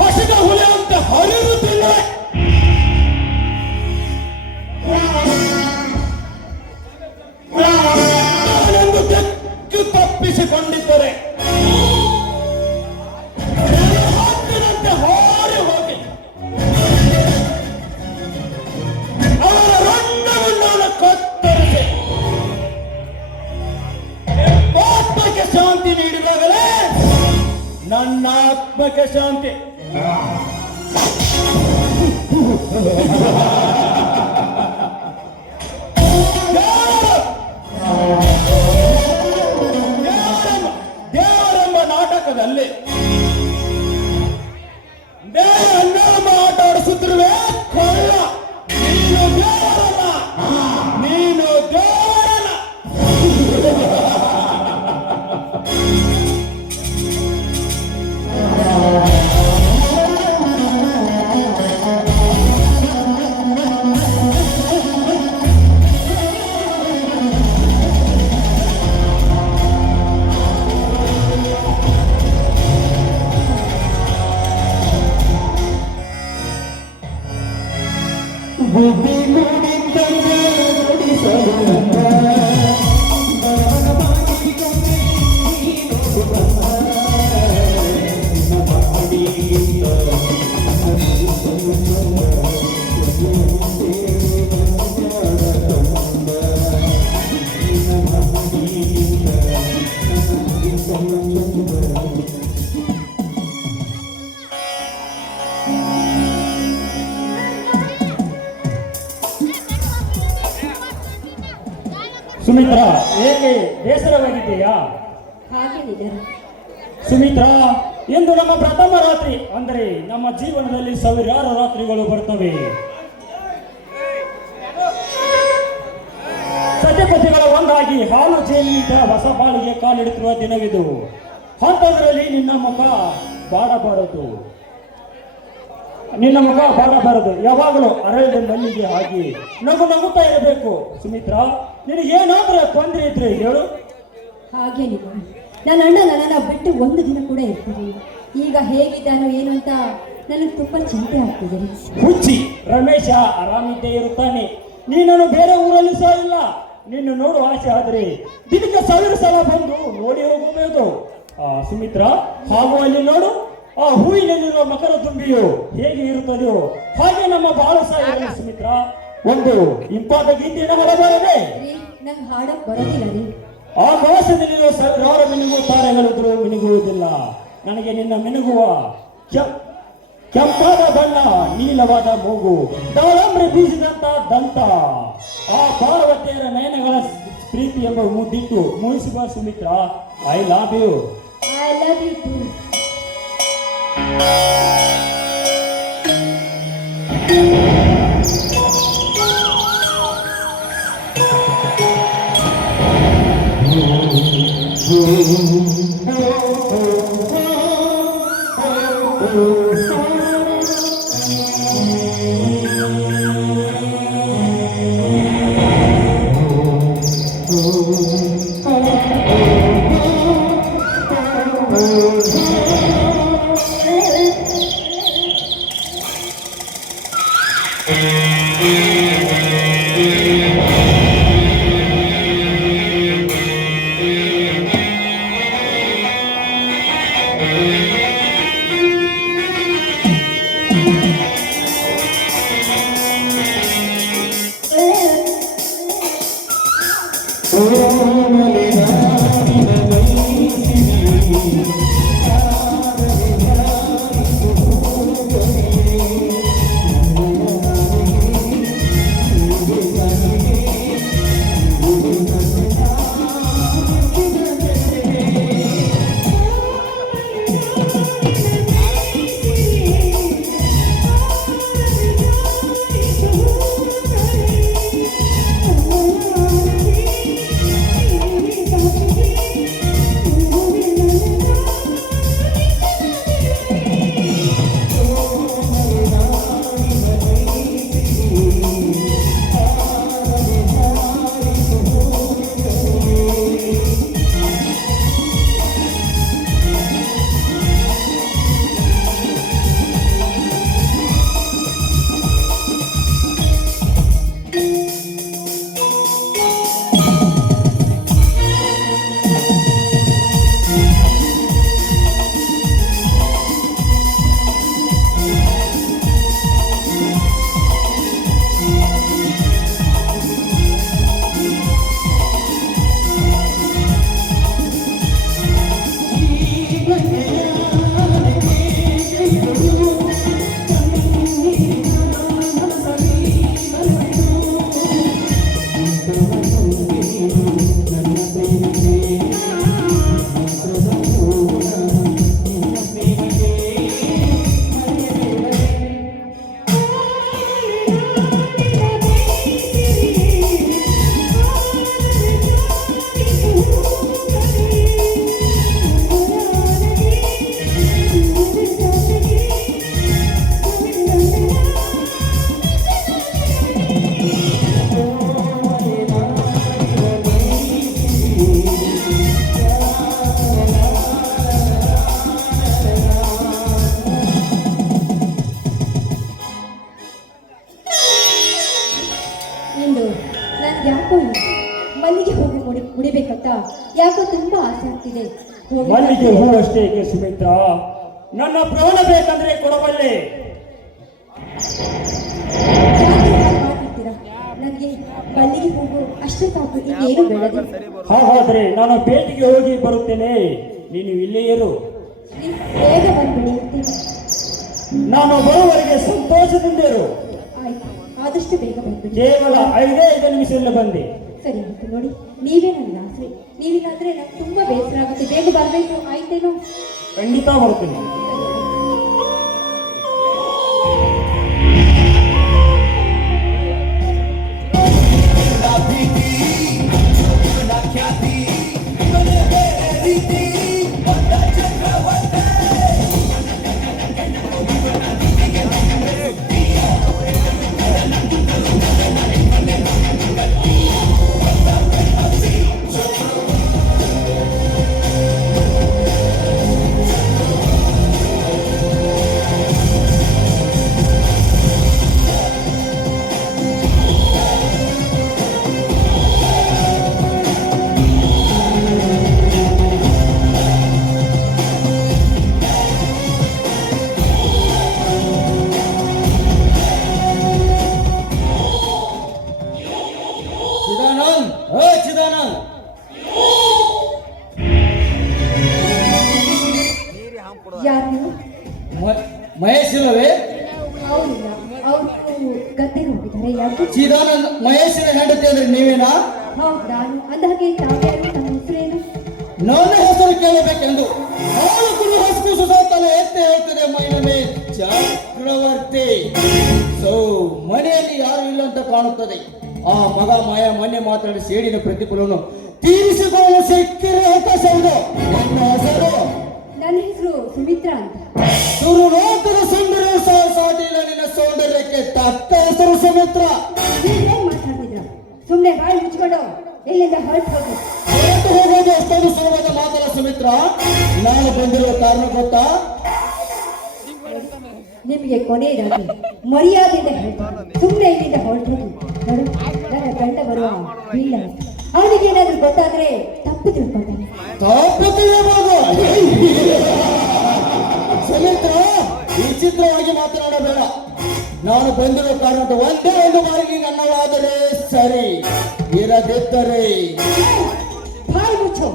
ಹಸಿದ ಹುಲಿ ಅಂತ ಹರಿದು ತಿನ್ನುವೆ. ನಾನೆಂದು ತೆಕ್ಕು ತಪ್ಪಿಸಿಕೊಂಡಿದ್ದರೆ ಹಾಕಿದಂತೆ ಹಾರಿ ಹೋಗಿ ಅವರ ರಂಗವನ್ನು ಕತ್ತರಿಸಿ ಆತ್ಮಕ್ಕೆ ಶಾಂತಿ ನೀಡಿದಾಗಲೇ ನನ್ನ ಆತ್ಮಕ್ಕೆ ಶಾಂತಿ. ದೇವರೆಂಬ ನಾಟಕದಲ್ಲಿ ದೇವರನ್ನ ಆಟ ಆಡಿಸುತ್ತಿರುವೆ ಕಳ್ಳ. ನೀನು ದೇವರಲ್ಲ, ನೀನು ದೇವರಲ್ಲ. ಬುದ್ಧಿ ಕೂಡಿದ್ದಂತೆ ನುಡಿಸಲುಂಟ, ಸುಮಿತ್ರಾ, ಏಕೆ ಬೇಸರವಾಗಿದೆಯಾ? ಹಾಗೇನಿಲ್ಲ. ಸುಮಿತ್ರಾ, ಇಂದು ನಮ್ಮ ಪ್ರಥಮ ರಾತ್ರಿ. ಅಂದರೆ ನಮ್ಮ ಜೀವನದಲ್ಲಿ ಸಾವಿರಾರು ರಾತ್ರಿಗಳು ಬರ್ತವೆ. ಸತ್ಯಪತಿಗಳ ಒಂದಾಗಿ ಹಾಲು ಜೇನಿನಿಂದ ಹೊಸ ಬಾಳಿಗೆ ಕಾಲಿಡುತ್ತಿರುವ ದಿನವಿದು. ಅಂಥದ್ರಲ್ಲಿ ನಿನ್ನ ಮುಖ ಬಾಡಬಾರದು. ಯಾವಾಗಲೂ ಅರಳಿದ ಮಲ್ಲಿಗೆ ಹಾಗೆ ನಗುತ್ತಾ ಇರಬೇಕು. ಸುಮಿತ್ರಾ, ನಿನಗೇನಾದ್ರೂ ತೊಂದರೆ ಇದ್ರೆ ಹೇಳು. ಹಾಗೇನಿಲ್ಲ. ನನ್ನ ಅಣ್ಣ ನನ್ನನ್ನು ಬಿಟ್ಟು ಒಂದು ದಿನ ಕೂಡ ಇರ್ತಿರಲಿಲ್ಲ. ಈಗ ಹೇಗಿದ್ದಾನೋ ಏನು ಅಂತ ನನಗೆ ತುಂಬಾ ಚಿಂತೆ ಆಗ್ತಿದೆ. ಹುಚ್ಚಿ, ರಮೇಶ ಆರಾಮಿದ್ದೇ ಇರುತ್ತಾನೆ. ನೀನನ್ನು ಬೇರೆ ಊರಲ್ಲಿ ಸಹ ಇಲ್ಲ. ನಿನ್ನ ನೋಡುವ ಆಸೆ ಆದ್ರೆ ದಿನಕ್ಕೆ 1000 ಸಲ ಬಂದು ನೋಡಿ ಹೋಗಬಹುದು. ಸುಮಿತ್ರಾ, ಹಾಗೂ ಅಲ್ಲಿ ನೋಡು, ಆ ಹೂವಿನಲ್ಲಿರುವ ಮಕರ ತುಂಬಿಯು ಹೇಗೆ ಇರುತ್ತದೆಯೋ ಹಾಗೆ ನಮ್ಮ ಬಾಳ ಸಹ ಇರಲಿ. ಸುಮಿತ್ರಾ, ಒಂದು ಇಂಪಾದ ಗೀತೆಯನ್ನು ಹೊರಬರದೆ. ನಂಗೆ ಹಾಡಕ್ ಬರೋದಿಲ್ಲ ರೀ. ಆಕಾಶದಲ್ಲಿರುವ ಸಾವಿರಾರು ಮಿನುಗುವ ತಾರೆಗಳಿದ್ರು ಮಿನುಗುವುದಿಲ್ಲ. ನನಗೆ ನಿನ್ನ ಮಿನುಗುವ ಕೆಂಪಾದ ಬಣ್ಣ, ನೀಲವಾದ ಮೂಗು, ದಾಳಂಬ್ರಿ ಬೀಸಿದಂತ ದಂತ, ಆ ಪಾರ್ವತಿಯರ ನಯನಗಳ ಪ್ರೀತಿ ಎಂಬ ಮುದ್ದಿಟ್ಟು ಮುಗಿಸುವ. Sumitra, I love you. I love you too. ಯಾಕೋ ತುಂಬಾ ಆಸೆ ಆಗ್ತಿದೆ. ಹೋಗಿ ಮಲ್ಲಿಗೆ ಹೂ ಅಷ್ಟೇ ಏಕೆ ಸುಮಿತ್ರ, ನನ್ನ ಪ್ರಾಣ ಬೇಕಂದ್ರೆ ಕೊಡಬಲ್ಲೆ. ಯಾಕೆ ಹಾಗೆ ಮಾತಾಡ್ತೀರಾ? ನನಗೆ ಮಲ್ಲಿಗೆ ಹೂವು ಅಷ್ಟೇ ಸಾಕು, ಇನ್ನೇನು ಬೇಡದು. ಹಾಗಾದ್ರೆ ನಾನು ಭೇಟಿಗೆ ಹೋಗಿ ಬರುತ್ತೇನೆ, ನೀನು ಇಲ್ಲೇ ಇರು. ನೀವು ಬೇಗ ಬಂದ್ಬಿಡಿ ಅಂತೀನಿ. ನಾನು ಬರುವವರೆಗೆ ಸಂತೋಷದಿಂದ ಇರು. ಆಯ್ತು, ಆದಷ್ಟು ಬೇಗ ಬಂದ್ಬಿಡಿ. ಕೇವಲ 5 ನಿಮಿಷದಲ್ಲಿ ಬಂದೆ. ಸರಿ ಆಯ್ತು. ನೋಡಿ, ನೀವೇ ನನ್ನ ಆಸರೆ, ನೀವಿಲ್ಲಾಂದ್ರೆ ನಂಗೆ ತುಂಬಾ ಬೇಸರ ಆಗುತ್ತೆ. ಬೇಗ ಬರಬೇಕು, ಆಯ್ತೇನೋ? ಖಂಡಿತ ಬರುತ್ತೇನೆ. ಚಿದಾನಂದ್, ಚಿದಾನಂದ್, ಯಾರು ನೀವು? ಮಹೇಶ್ ಇಲ್ಲವೇ? ಅವರಿಲ್ಲ, ಅವರು ಗದ್ದೆಗೆ ಹೋಗಿದ್ದಾರೆ. ಯಾಕೆ? ಚಿದಾನಂದ್ ಮಹೇಶಿನ ಹೆಂಡತಿ ಅಂದ್ರೆ ನೀವೇನಾ? ಹೌದು, ನಾನು. ಅಂದಹಾಗೆ ತಾವ್ಯಾರು? ತಮ್ಮ ಹೆಸರೇನು? ನನ್ನ ಹೆಸರು ಕೇಳಬೇಕೆಂದು ಅವಳು ಕುರು ಹಸ್ಕುಸು ತಲೆ ಎತ್ತಿ ಹೇಳ್ತದೆ ಮೈನಮೆ ಚಕ್ರವರ್ತಿ. ಸೊ ಮನೆಯಲ್ಲಿ ಯಾರು ಇಲ್ಲ ಅಂತ ಕಾಣುತ್ತದೆ. ಆ ಮಗ ಮಾಯ ಮೊನ್ನೆ ಮಾತಾಡಿ ಸೇಡಿನ ಪ್ರತಿಫಲವನ್ನು ತೀರಿಸಿಕೊಳ್ಳಲು ಸಿಕ್ಕಿರೋ ಅವಕಾಶವಿದೆ. ನನ್ನ ಹೆಸರು ನನ್ನ ಹೆಸರು ಸುಮಿತ್ರಾ ಅಂತ. ಸುರುಲೋಕದ ಸುಂದರ ಸಾಟಿಲ್ಲ, ನಿನ್ನ ಸೌಂದರ್ಯಕ್ಕೆ ತಕ್ಕ ಹೆಸರು ಸುಮಿತ್ರ. ನೀವೇನ್ ಮಾತಾಡ್ತಿದ್ರ? ಸುಮ್ನೆ ಬಾಯಿ ಮುಚ್ಕೊಂಡು ಎಲ್ಲಿಂದ ಹೊರಟು ಹೋಗಿ. ಹೊರಟು ಹೋಗೋದು ಅಷ್ಟೊಂದು ಸುಲಭದ ಮಾತಲ್ಲ ಸುಮಿತ್ರ. ನಾನು ಬಂದಿರುವ ಕಾರಣ ಗೊತ್ತಾ? ನಿಮಗೆ ಕೊನೆಯದಾಗಿ ಮರ್ಯಾದೆಯಿಂದ ಹೇಳ್ತೀನಿ, ಸುಮ್ಮನೆ ಇಲ್ಲಿಂದ ಹೊರಟು ಹೋಗಿ. ನೋಡು, ನನ್ನ ಗಂಡ ಬರುವ ಇಲ್ಲ, ಅವನಿಗೆ ಏನಾದ್ರೂ ಗೊತ್ತಾದ್ರೆ ತಪ್ಪು ತಿಳ್ಕೊತಾನೆ. ತಪ್ಪು ತಿಳಿಯಬಹುದು. ಸುಮಿತ್ರ, ವಿಚಿತ್ರವಾಗಿ ಮಾತನಾಡಬೇಡ. ನಾನು ಬಂದಿರೋ ಕಾರಣದ ಒಂದೇ ಒಂದು ಬಾರಿಗೆ ನನ್ನವಾದರೆ ಸರಿ, ಇರದಿದ್ದರೆ ಬಾಯಿ ಮುಚ್ಚು.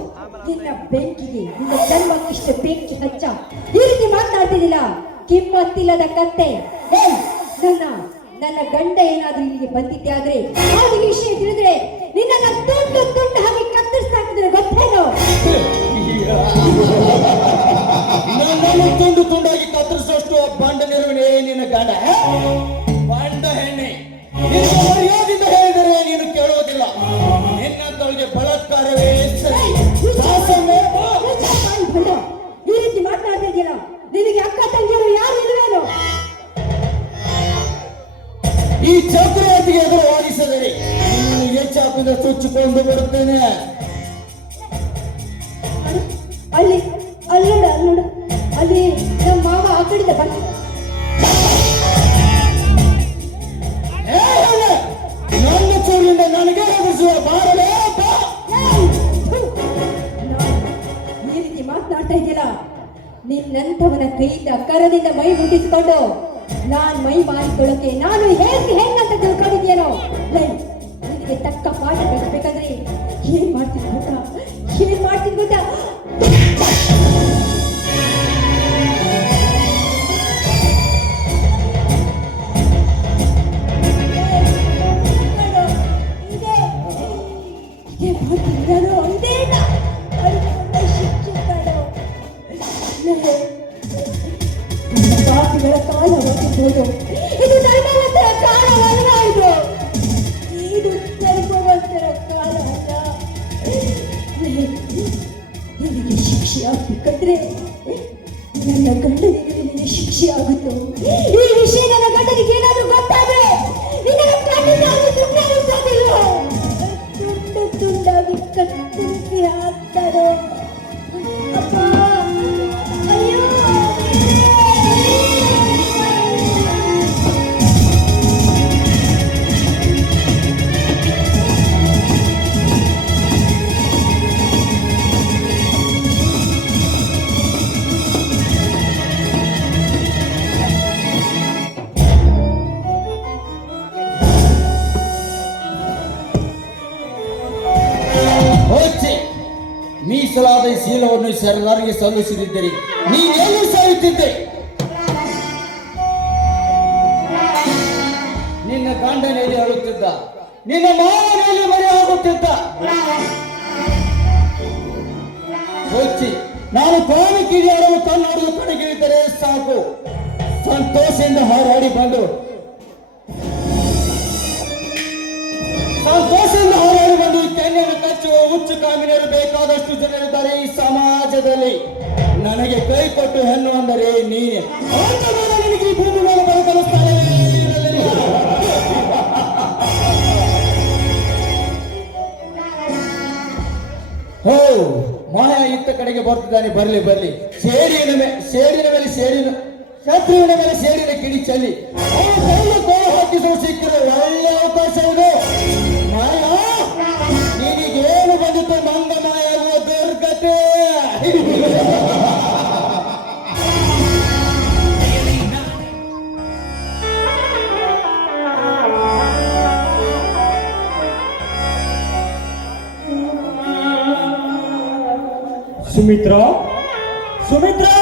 ನಿನ್ನ ಬೆಂಕಿಗೆ, ನಿನ್ನ ಜನ್ಮಕ್ಕಿಷ್ಟು ಬೆಂಕಿ ಹಚ್ಚ. ಈ ರೀತಿ ಮಾತನಾಡ್ತಿದ್ದಿಲ್ಲ, ಕಿಮ್ಮತ್ತಿಲ್ಲದ ಕತ್ತೆ. ನನ್ನ ನನ್ನ ಗಂಡ ಏನಾದ್ರೂ ಇಲ್ಲಿಗೆ ಬಂದಿದ್ದೆ ಆದ್ರೆ ಅವನಿಗೆ ವಿಷಯ ತಿಳಿದ್ರೆ ನಿನ್ನನ್ನ ತುಂಡು ತುಂಡು ಹಾಗೆ ಕತ್ತರಿಸ್ತಾಕಿದ್ರೆ ಗೊತ್ತೇನೋ? ನನ್ನನ್ನು ತುಂಡು ತುಂಡಾಗಿ ಕತ್ತರಿಸುವಷ್ಟು ಬಂಡ ನಿರ್ವಹಣೆ ನಿನ್ನ ಗಂಡ. ಬಂಡ ಹೆಣ್ಣೆ, ನಿನ್ನ ಮರ್ಯಾದೆಯಿಂದ ಹೇಳಿದರೆ ನೀನು ಕೇಳುವುದಿಲ್ಲ. ನಿನ್ನಂತವಳಿಗೆ ಬಲಾತ್ಕಾರವೇ ಸರಿ. ಈ ರೀತಿ ಮಾತನಾಡ್ತಿದ್ಯಲ್ಲ, ನಿನಗೆ ಅಕ್ಕ ತಂಗಿಯರು ಯಾರು ಇಲ್ವೇನೋ? ಈ ಚಕ್ರವರ್ತಿಗೆ ಎದುರು ವಾದಿಸಿದರೆ ನೀನು ಹೆಚ್ಚಾಪಿಂದ ಚುಚ್ಚಿಕೊಂಡು ಬರುತ್ತೇನೆ. ಅಲ್ಲಿ ಅಲ್ಲೋಡ ಅಲ್ಲೋಡ, ಅಲ್ಲಿ ನಮ್ಮ ಮಾವ ಆ ಕಡೆಯಿಂದ ಬಂದ. ನನ್ನ ಚೂರಿನಿಂದ ನನಗೆ ಎದುರಿಸುವ ಬಾರಲೇ ಬಾ. ಈ ರೀತಿ ಮಾತನಾಡ್ತಾ ಇದೆಯಲ್ಲ, ನಿನ್ನಂಥವನ ಕೈಯಿಂದ ಕರದಿಂದ ಮೈ ಮುಟ್ಟಿಸಿಕೊಂಡು ನಾನ್ ಮೈ ಮಾರಿಕೊಳ್ಳೋಕೆ ನಾನು ಹೇಗೆ ಹೆಣ್ಣಂತ ತಿಳ್ಕೊಂಡಿದ್ಯೇನೋ? ನಿನಗೆ ತಕ್ಕ ಪಾಠ ಕಲಿಸ್ಬೇಕಂದ್ರೆ ಏನ್ ಮಾಡ್ತೀನಿ ಗೊತ್ತಾ? ಏನ್ ಮಾಡ್ತೀನಿ ಗೊತ್ತಾ? ಪಾಪಿಗಳ ಕಾಲವಾಗಿರ್ಬೋದು, ಇದು ಧರ್ಮವಂತರ ಕಾಲವಲ್ಲ. ಇದು ಧರ್ಮವಂತರ ಕಾಲ ಅಲ್ಲ. ನಿನಗೆ ಶಿಕ್ಷೆ ಆಗ್ಬೇಕಂದ್ರೆ ನನ್ನ ಗಂಡನಿಗೆ ನಿನಗೆ ಶಿಕ್ಷೆ ಆಗುತ್ತೋ? ಈ ವಿಷಯ ನನ್ನ ಗಂಡನಿಗೆ ಏನಾದ್ರೂ ಗೊತ್ತಾದ್ರೆ ನಿನಗೆ ಖಂಡಿತ ಸುಮ್ಮನೆ ಸಾಧಿಲ್ಲ. ತುಂಡು ತುಂಡಾಗಿ ಕತ್ತರಿಸಿ ಹಾಕ್ತಾರೋ? ಅಪ್ಪ, ಅಯ್ಯೋ. ದಂಡವನ್ನು ಸರ್ದಾರಿಗೆ ಸಲ್ಲಿಸಿದ್ದರೆ ನೀನೇನು ಸಾಯುತ್ತಿದ್ದೆ? ನಿನ್ನ ಗಂಡನಲ್ಲಿ ಅಳುತ್ತಿದ್ದ, ನಿನ್ನ ಮಾವನಲ್ಲಿ ಮರೆ ಆಗುತ್ತಿದ್ದ. ಹೋಚಿ ನಾನು ಕಾಲು ಕಿಡಿಯಾಡಲು ಕಣ್ಣಾಡುವ ಕಡೆಗಿಳಿದರೆ ಸಾಕು, ಸಂತೋಷದಿಂದ ಹಾರಾಡಿ ಬಂದು ಈ ಕೆನ್ನೆಯನ್ನು ಕಚ್ಚುವ ಹುಚ್ಚು ಕಾಮಿನರು ಬೇಕಾದಷ್ಟು ಜನರಿದ್ದಾರೆ ಈ ಸಮಾಜದಲ್ಲಿ. ನನಗೆ ಕೈ ಕೊಟ್ಟು ಹೆಣ್ಣು ಅಂದರೆ ನೀನೆ. ನಿನಗೆ ಈ ಭೂಮಿ ಮೇಲೆ ಬದುಕಲು ಸ್ಥಳವೇ ಇರಲಿಲ್ಲ. ಹೋ ಮಾಯ ಇತ್ತ ಕಡೆಗೆ ಬರ್ತಿದ್ದಾನೆ, ಬರ್ಲಿ ಬರ್ಲಿ. ಸೇಡಿನ ಮೇಲೆ ಶತ್ರುವಿನ ಮೇಲೆ ಸೇಡಿನ ಕಿಡಿ ಚೆಲ್ಲಿ ತೋಳು ಹಾಕಿಸುವ ಸಿಕ್ಕಿದ್ರೆ ಒಳ್ಳೆ ಅವಕಾಶ ಇದೆ. ಮಾಯ ನಿನಗೇನು ಬಂದಿತ್ತು? ಮಂಗ ಮಾಯಾಗುವ ದುರ್ಗತೆ. ಸುಮಿತ್ರಾ, ಸುಮಿತ್ರಾ,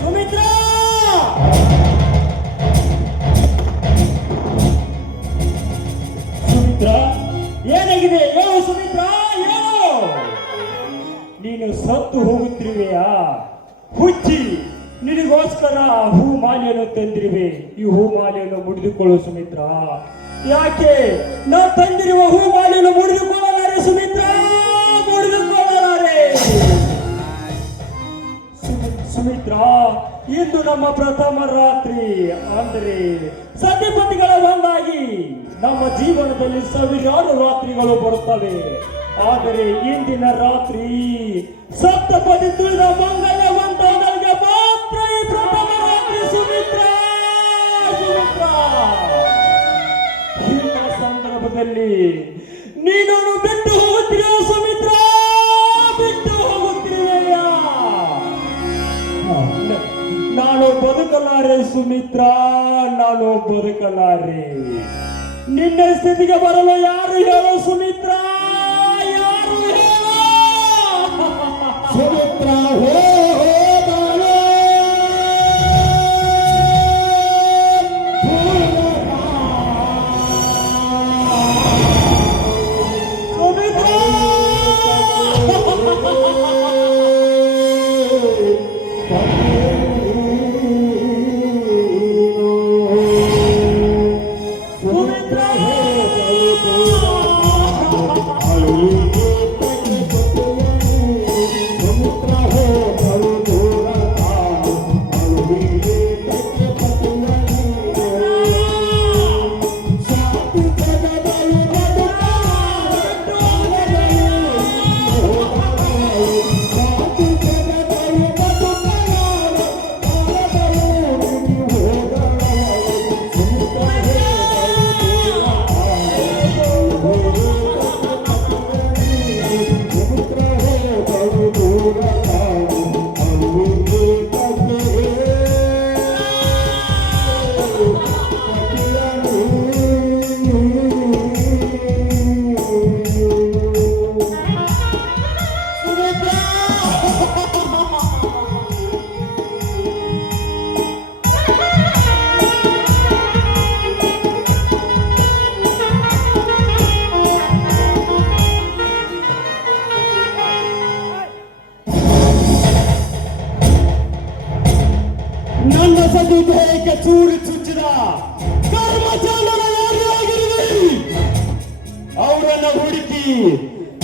ಸುಮಿತ್ರಾ! ಸುಮಿತ್ರಾ, ಏನಾಗಿದೆ? ಹೇಳು ಸುಮಿತ್ರಾ, ಹೇಳು. ನೀನು ಸತ್ತು ಹೋಗುತ್ತಿರುವೆಯಾ? ಹುಚ್ಚಿ, ನಿನಗೋಸ್ಕರ ಹೂ ಮಾಲೆಯನ್ನು ತಂದಿರುವೆ. ಈ ಹೂ ಮಾಲೆಯನ್ನು ಮುಡಿದುಕೊಳ್ಳು ಸುಮಿತ್ರಾ. ಯಾಕೆ? ನಾ ತಂದಿರುವ ಹೂ ಮಾಲೆಯನ್ನು ಮುಡಿದುಕೊಳ್ಳಲಾರೆ ಸುಮಿತ್ರಾ, ಮುಡಿದುಕೊಳ್ಳಲಾರೆ. ಸುಮಿತ್ರಾ, ಇಂದು ನಮ್ಮ ಪ್ರಥಮ ರಾತ್ರಿ. ಅಂದರೆ ಸತಿಪತಿಗಳ ಒಂದಾಗಿ ನಮ್ಮ ಜೀವನದಲ್ಲಿ ಸಾವಿರಾರು ರಾತ್ರಿಗಳು ಬರುತ್ತವೆ. ಆದರೆ ಇಂದಿನ ರಾತ್ರಿ ಸಪ್ತಪದಿ ತುಳಿದ ಮಂಗಲವಂತನಿಗೆ ಮಾತ್ರ ಈ ಪ್ರಥಮ ರಾತ್ರಿ ಸುಮಿತ್ರಾ. ಸುಮಿತ್ರಾ, ಇಂಥ ಸಂದರ್ಭದಲ್ಲಿ ನೀನು ಬಿಟ್ಟು ಹೋಗುತ್ತೀಯ ಸುಮಿತ್ರಾ, ಬಿಟ್ಟು ಹೋಗುತ್ತೀಯಾ? ನಾನು ಬದುಕಲಾರೆ ಸುಮಿತ್ರಾ, ನಾನು ಬದುಕಲಾರೆ. ನಿನ್ನ ಸ್ಥಿತಿಗೆ ಬರಲು ಯಾರು ಹೇಳೋ ಸುಮಿತ್ರಾ, ಯಾರು ಹೇಳೋ? ಸುಮಿತ್ರಾ ಹೋ ನನ್ನ ಸದು ದೇಹಕ್ಕೆ ಚೂರಿ ಚುಚ್ಚಿದ ಕರ್ಮಚಾರರ ಯಾರಿರುವೆ ಅವರನ್ನು ಹುಡುಕಿ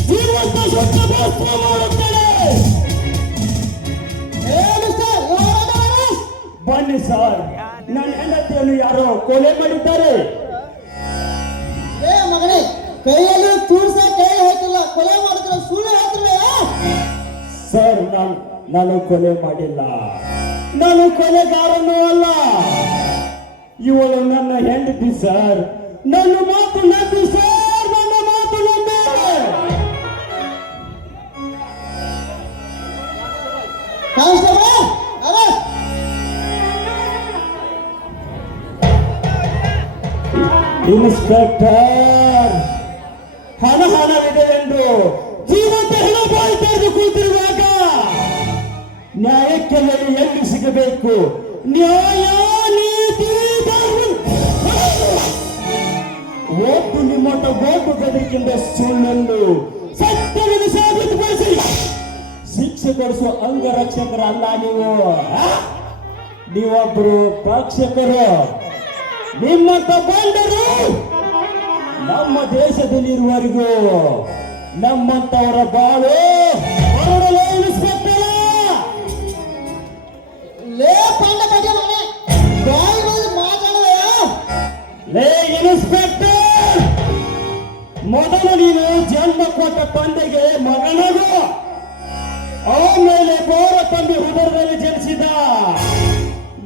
ಜೀವಂತ ಶಸ್ತ್ರಭಾಸ್ತ್ರ ಮಾಡುತ್ತೇನೆ. ಬನ್ನಿ ಸರ್, ನನ್ನ ಹೆಂಡತಿಯನ್ನು ಯಾರೋ ಕೊಲೆ ಮಾಡಿದ್ದಾರೆ. ಏ ಮಗನೇ, ಕೈಯಲ್ಲಿ ತೂರ್ಸ ಕೈ ಹಾಕಿಲ್ಲ, ಕೊಲೆ ಮಾಡಿದ್ರೆ ಸುಳ್ಳು ಹೇಳ್ತಾರೆ. ಸರ್, ನಾನು ಕೊಲೆ ಮಾಡಿಲ್ಲ, ನಾನು ಕೊಲೆಗಾರನೂ ಅಲ್ಲ. ಇವಳು ನನ್ನ ಹೆಂಡತಿ ಸರ್. ನನ್ನ ಮಾತು ನಂಬಿ ಸರ್, ನನ್ನ ಮಾತು ನಂಬಿ. ಇನ್ಸ್ಪೆಕ್ಟರ್, ಹಣವಿದೆ ಎಂದು ಜೀವಂತ ಹೆಣ ಕೂತಿರುವಾಗ ನ್ಯಾಯಕ್ಕೆ ಬೆಲೆ ಎಲ್ಲಿ ಸಿಗಬೇಕು? ನ್ಯಾಯ, ನೀತಿ, ಧರ್ಮ. ಒಟ್ಟು ನಿಮ್ಮೊಟ್ಟ ಓಟು ಬೆದರಿಕೆಯಿಂದ ಸುಳ್ಳನ್ನು ಸತ್ಯವನ್ನು ಸಾಬೀತುಪಡಿಸಿ ಶಿಕ್ಷೆ ಕೊಡಿಸುವ ಅಂಗರಕ್ಷಕರಲ್ಲ ನೀವು. ನೀವೊಬ್ಬರು ರಕ್ಷಕರು. ನಿಮ್ಮಂತ ಬಂದರು ನಮ್ಮ ದೇಶದಲ್ಲಿರುವವರೆಗೂ ನಮ್ಮಂತವರ ಬಾಳು ಹೊರಡಲು ಇನ್ಸ್ಪೆಕ್ಟರ್. ಲೇ ಪಂಡ ಬಗ್ಗೆ ಮನೆ ಬಾಯಿ ಬಂದು ಮಾತಾಡುವ. ಲೇ ಇನ್ಸ್ಪೆಕ್ಟರ್, ಮೊದಲು ನೀನು ಜನ್ಮ ಕೊಟ್ಟ ತಂದೆಗೆ ಮಗನಾಗು, ಆಮೇಲೆ ಬೋರ ತಂದೆ ಉದರದಲ್ಲಿ ಜನಿಸಿದ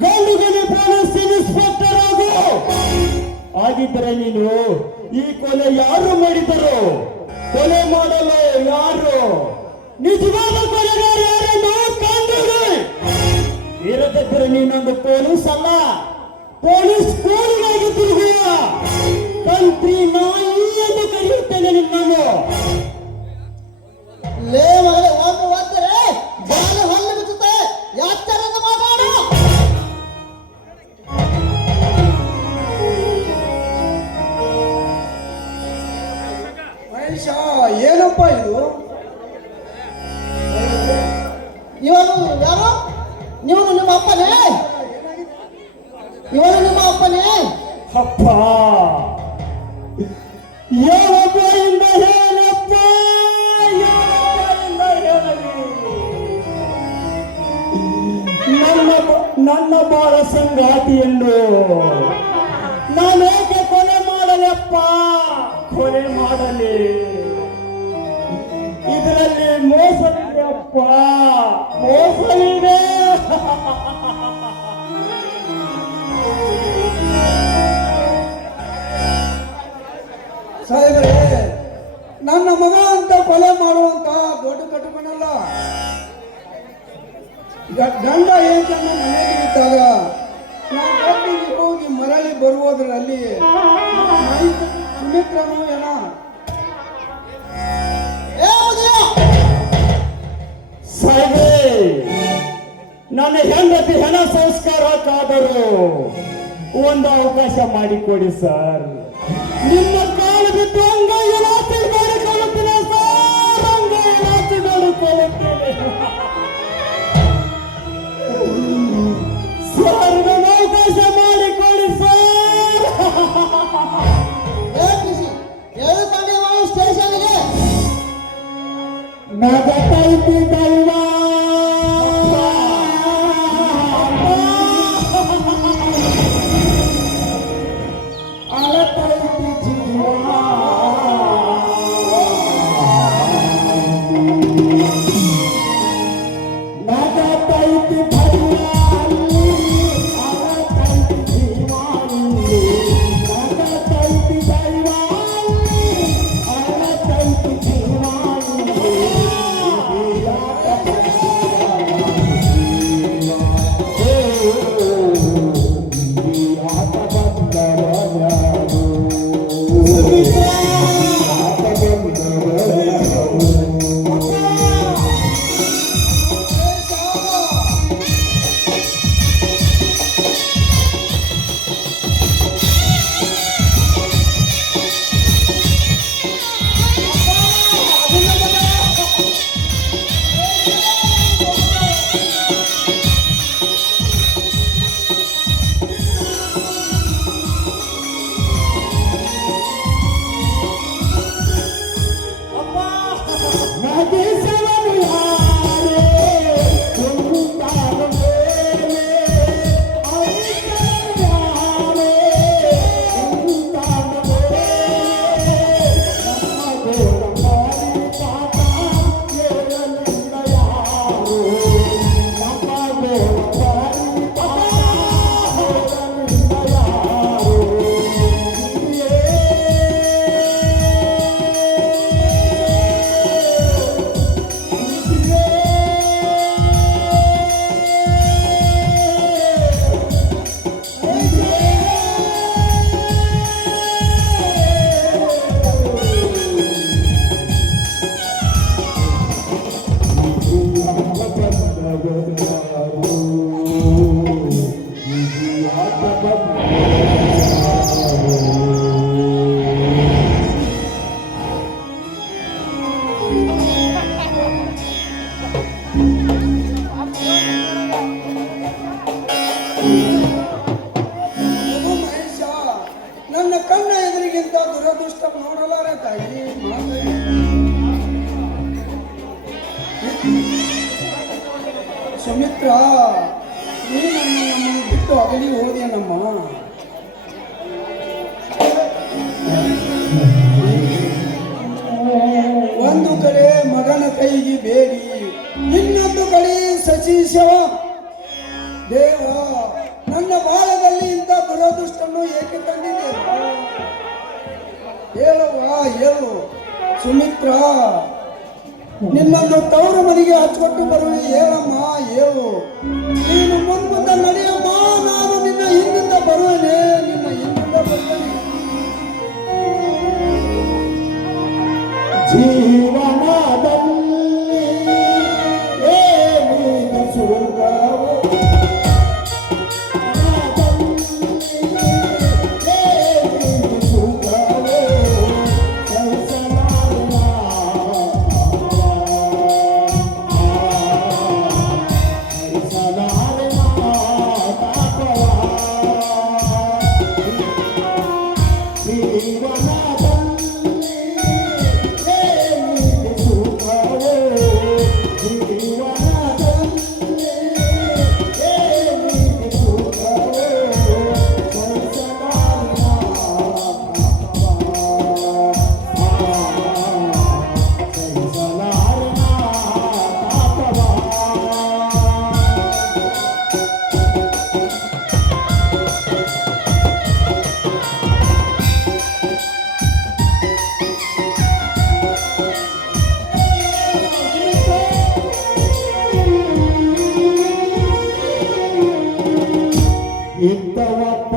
ಗಂಡುಗಲಿ ಪೊಲೀಸ್ ಇನ್ಸ್ಪೆಕ್ಟರ್ ಆಗು. ಆಗಿದ್ದರೆ ನೀನು ಈ ಕೊಲೆ ಯಾರು ಮಾಡಿದರು? ಕೊಲೆ ಮಾಡಲು ಯಾರು? ನಿಜವಾದ ಕೊಲೆಗಾರ ಯಾರೆಂದು ಕಂಡು ಇರದಿದ್ದರೆ ನೀನೊಂದು ಪೊಲೀಸ್ ಅಲ್ಲ, ಪೊಲೀಸ್ ಕೋಲಿನಾಗಿ ತಿರುಗುವ ಕಂತ್ರಿ ನಾಯಿ ಎಂದು ಕರೆಯುತ್ತೇನೆ ನಿನ್ನನ್ನು. ಲೇ ಮಗನೇ ಒಮ್ಮೆ ಓದ್ತಾರೆ ಬಾಲ ಹಲ್ಲು ಬಿಚ್ಚುತ್ತೆ. ಯಾತರನ್ನ ಮಾತಾಡು. ಮಹೇಶ, ಏನಪ್ಪ ಇದು? ಇವನು ಯಾರು? ಇವನು ನಿಮ್ಮ ಅಪ್ಪನೇ? ಇವನು ನಿಮ್ಮ ಅಪ್ಪನೇ? ಅಪ್ಪ, ಯಾವೊಬ್ಬರಿಂದ ಹೇಳಪ್ಪ, ಯಾವೊಬ್ಬರಿಂದ ಹೇಳಲಿ? ನನ್ನ ಬಾಳ ಸಂಗಾತಿಯನ್ನು ನಾನೇಕೆ ಕೊಲೆ ಮಾಡಲಪ್ಪ? ಕೊಲೆ ಮಾಡಲಿ, ಇದರಲ್ಲಿ ಮೋಸವಿದೆ ಅಪ್ಪ, ಮೋಸವಿದೆ. ಸಾಹೇಬ್ರೆ, ನನ್ನ ಮಗ ಅಂತ ಕೊಲೆ ಮಾಡುವಂತ ದೊಡ್ಡ ಕಟುಕನಲ್ಲ. ಗಂಡ ಏಕನ್ನ ಮನೆಗೆ ಇದ್ದಾಗ ನಾನು ಒಟ್ಟಿಗೆ ಹೋಗಿ ಮರಳಿ ಬರುವುದರಲ್ಲಿ ಸುಮಿತ್ರನು ಏನ ಸಾಹೇಬೇ, ನನ್ನ ಹೆಂಡತಿ ಹೆಣ ಸಂಸ್ಕಾರಕ್ಕಾದರೂ ಒಂದು ಅವಕಾಶ ಮಾಡಿಕೊಡಿ ಸರ್. ನಿಮ್ಮ ಕಾಲು ಬಿಟ್ಟು ಅಂಗೈಲಾಚೆ ಮಾಡಿಕೊಳ್ಳುತ್ತೇನೆ ಸರ್, ಅಂಗೈಲಾಚೆ ಮಾಡಿಕೊಳ್ಳುತ್ತೇನೆ ಸರ್, ನನ್ನ ಅವಕಾಶ ಮಾಡಿಕೊಡಿ ಸರ್. ಸ್ಟೇಷನ್ಗೆ ನಗತೈತಿ ದೈವ, ಅಳತೈತಿ ಜೀವ, ನಗತೈತಿ ದೈವ, ಅಳತೈತಿ ಮಹೇಶ, ನನ್ನ ಕಣ್ಣ ಎದುರಿಗಿಂತ ದುರದೃಷ್ಟ ನೋಡಲಾರೆ ತಾಯಿ. ಸುಮಿತ್ರ, ನೀನು ನಮ್ಮನ್ನು ಬಿಟ್ಟು ಅಗಲಿ ಹೋದೆನಮ್ಮ. ಒಂದು ಕಡೆ ಮಗನ ಕೈಗೆ ಬೇಡಿ, ಇನ್ನೊಂದು ಕಡೆ ಸಚಿಶವ. ದೇವ, ನನ್ನ ಬಾಳದಲ್ಲಿ ಇಂಥ ದುರದೃಷ್ಟನ್ನು ಏಕೆ ತಂದಿದೆ? ಹೇಳುವ ಹೇಳು ಸುಮಿತ್ರ, ನಿನ್ನನ್ನು ತವರು ಮನೆಗೆ ಹಚ್ಕೊಟ್ಟು ಬರುವೆ. ಹೇಳಮ್ಮ ಹೇಳು. ನೀನು ಮುಂದೆ ನಡೆಯಮ್ಮ, ನಾನು ನಿನ್ನ ಹಿಂದಿಂದ ಬರುವೇನೆ, ನಿನ್ನ ಹಿಂದಿಂದ ಬರ್ತೇನೆ. ಜೀವನದಲ್ಲಿ ಏನಿದೆ ಸುಖವು, ಏನಿದೆ ಸುಖವು, ಸಹಿಸಲಾರೆನ ತಾಪವ. ಇದ್ದವಪ್ಪ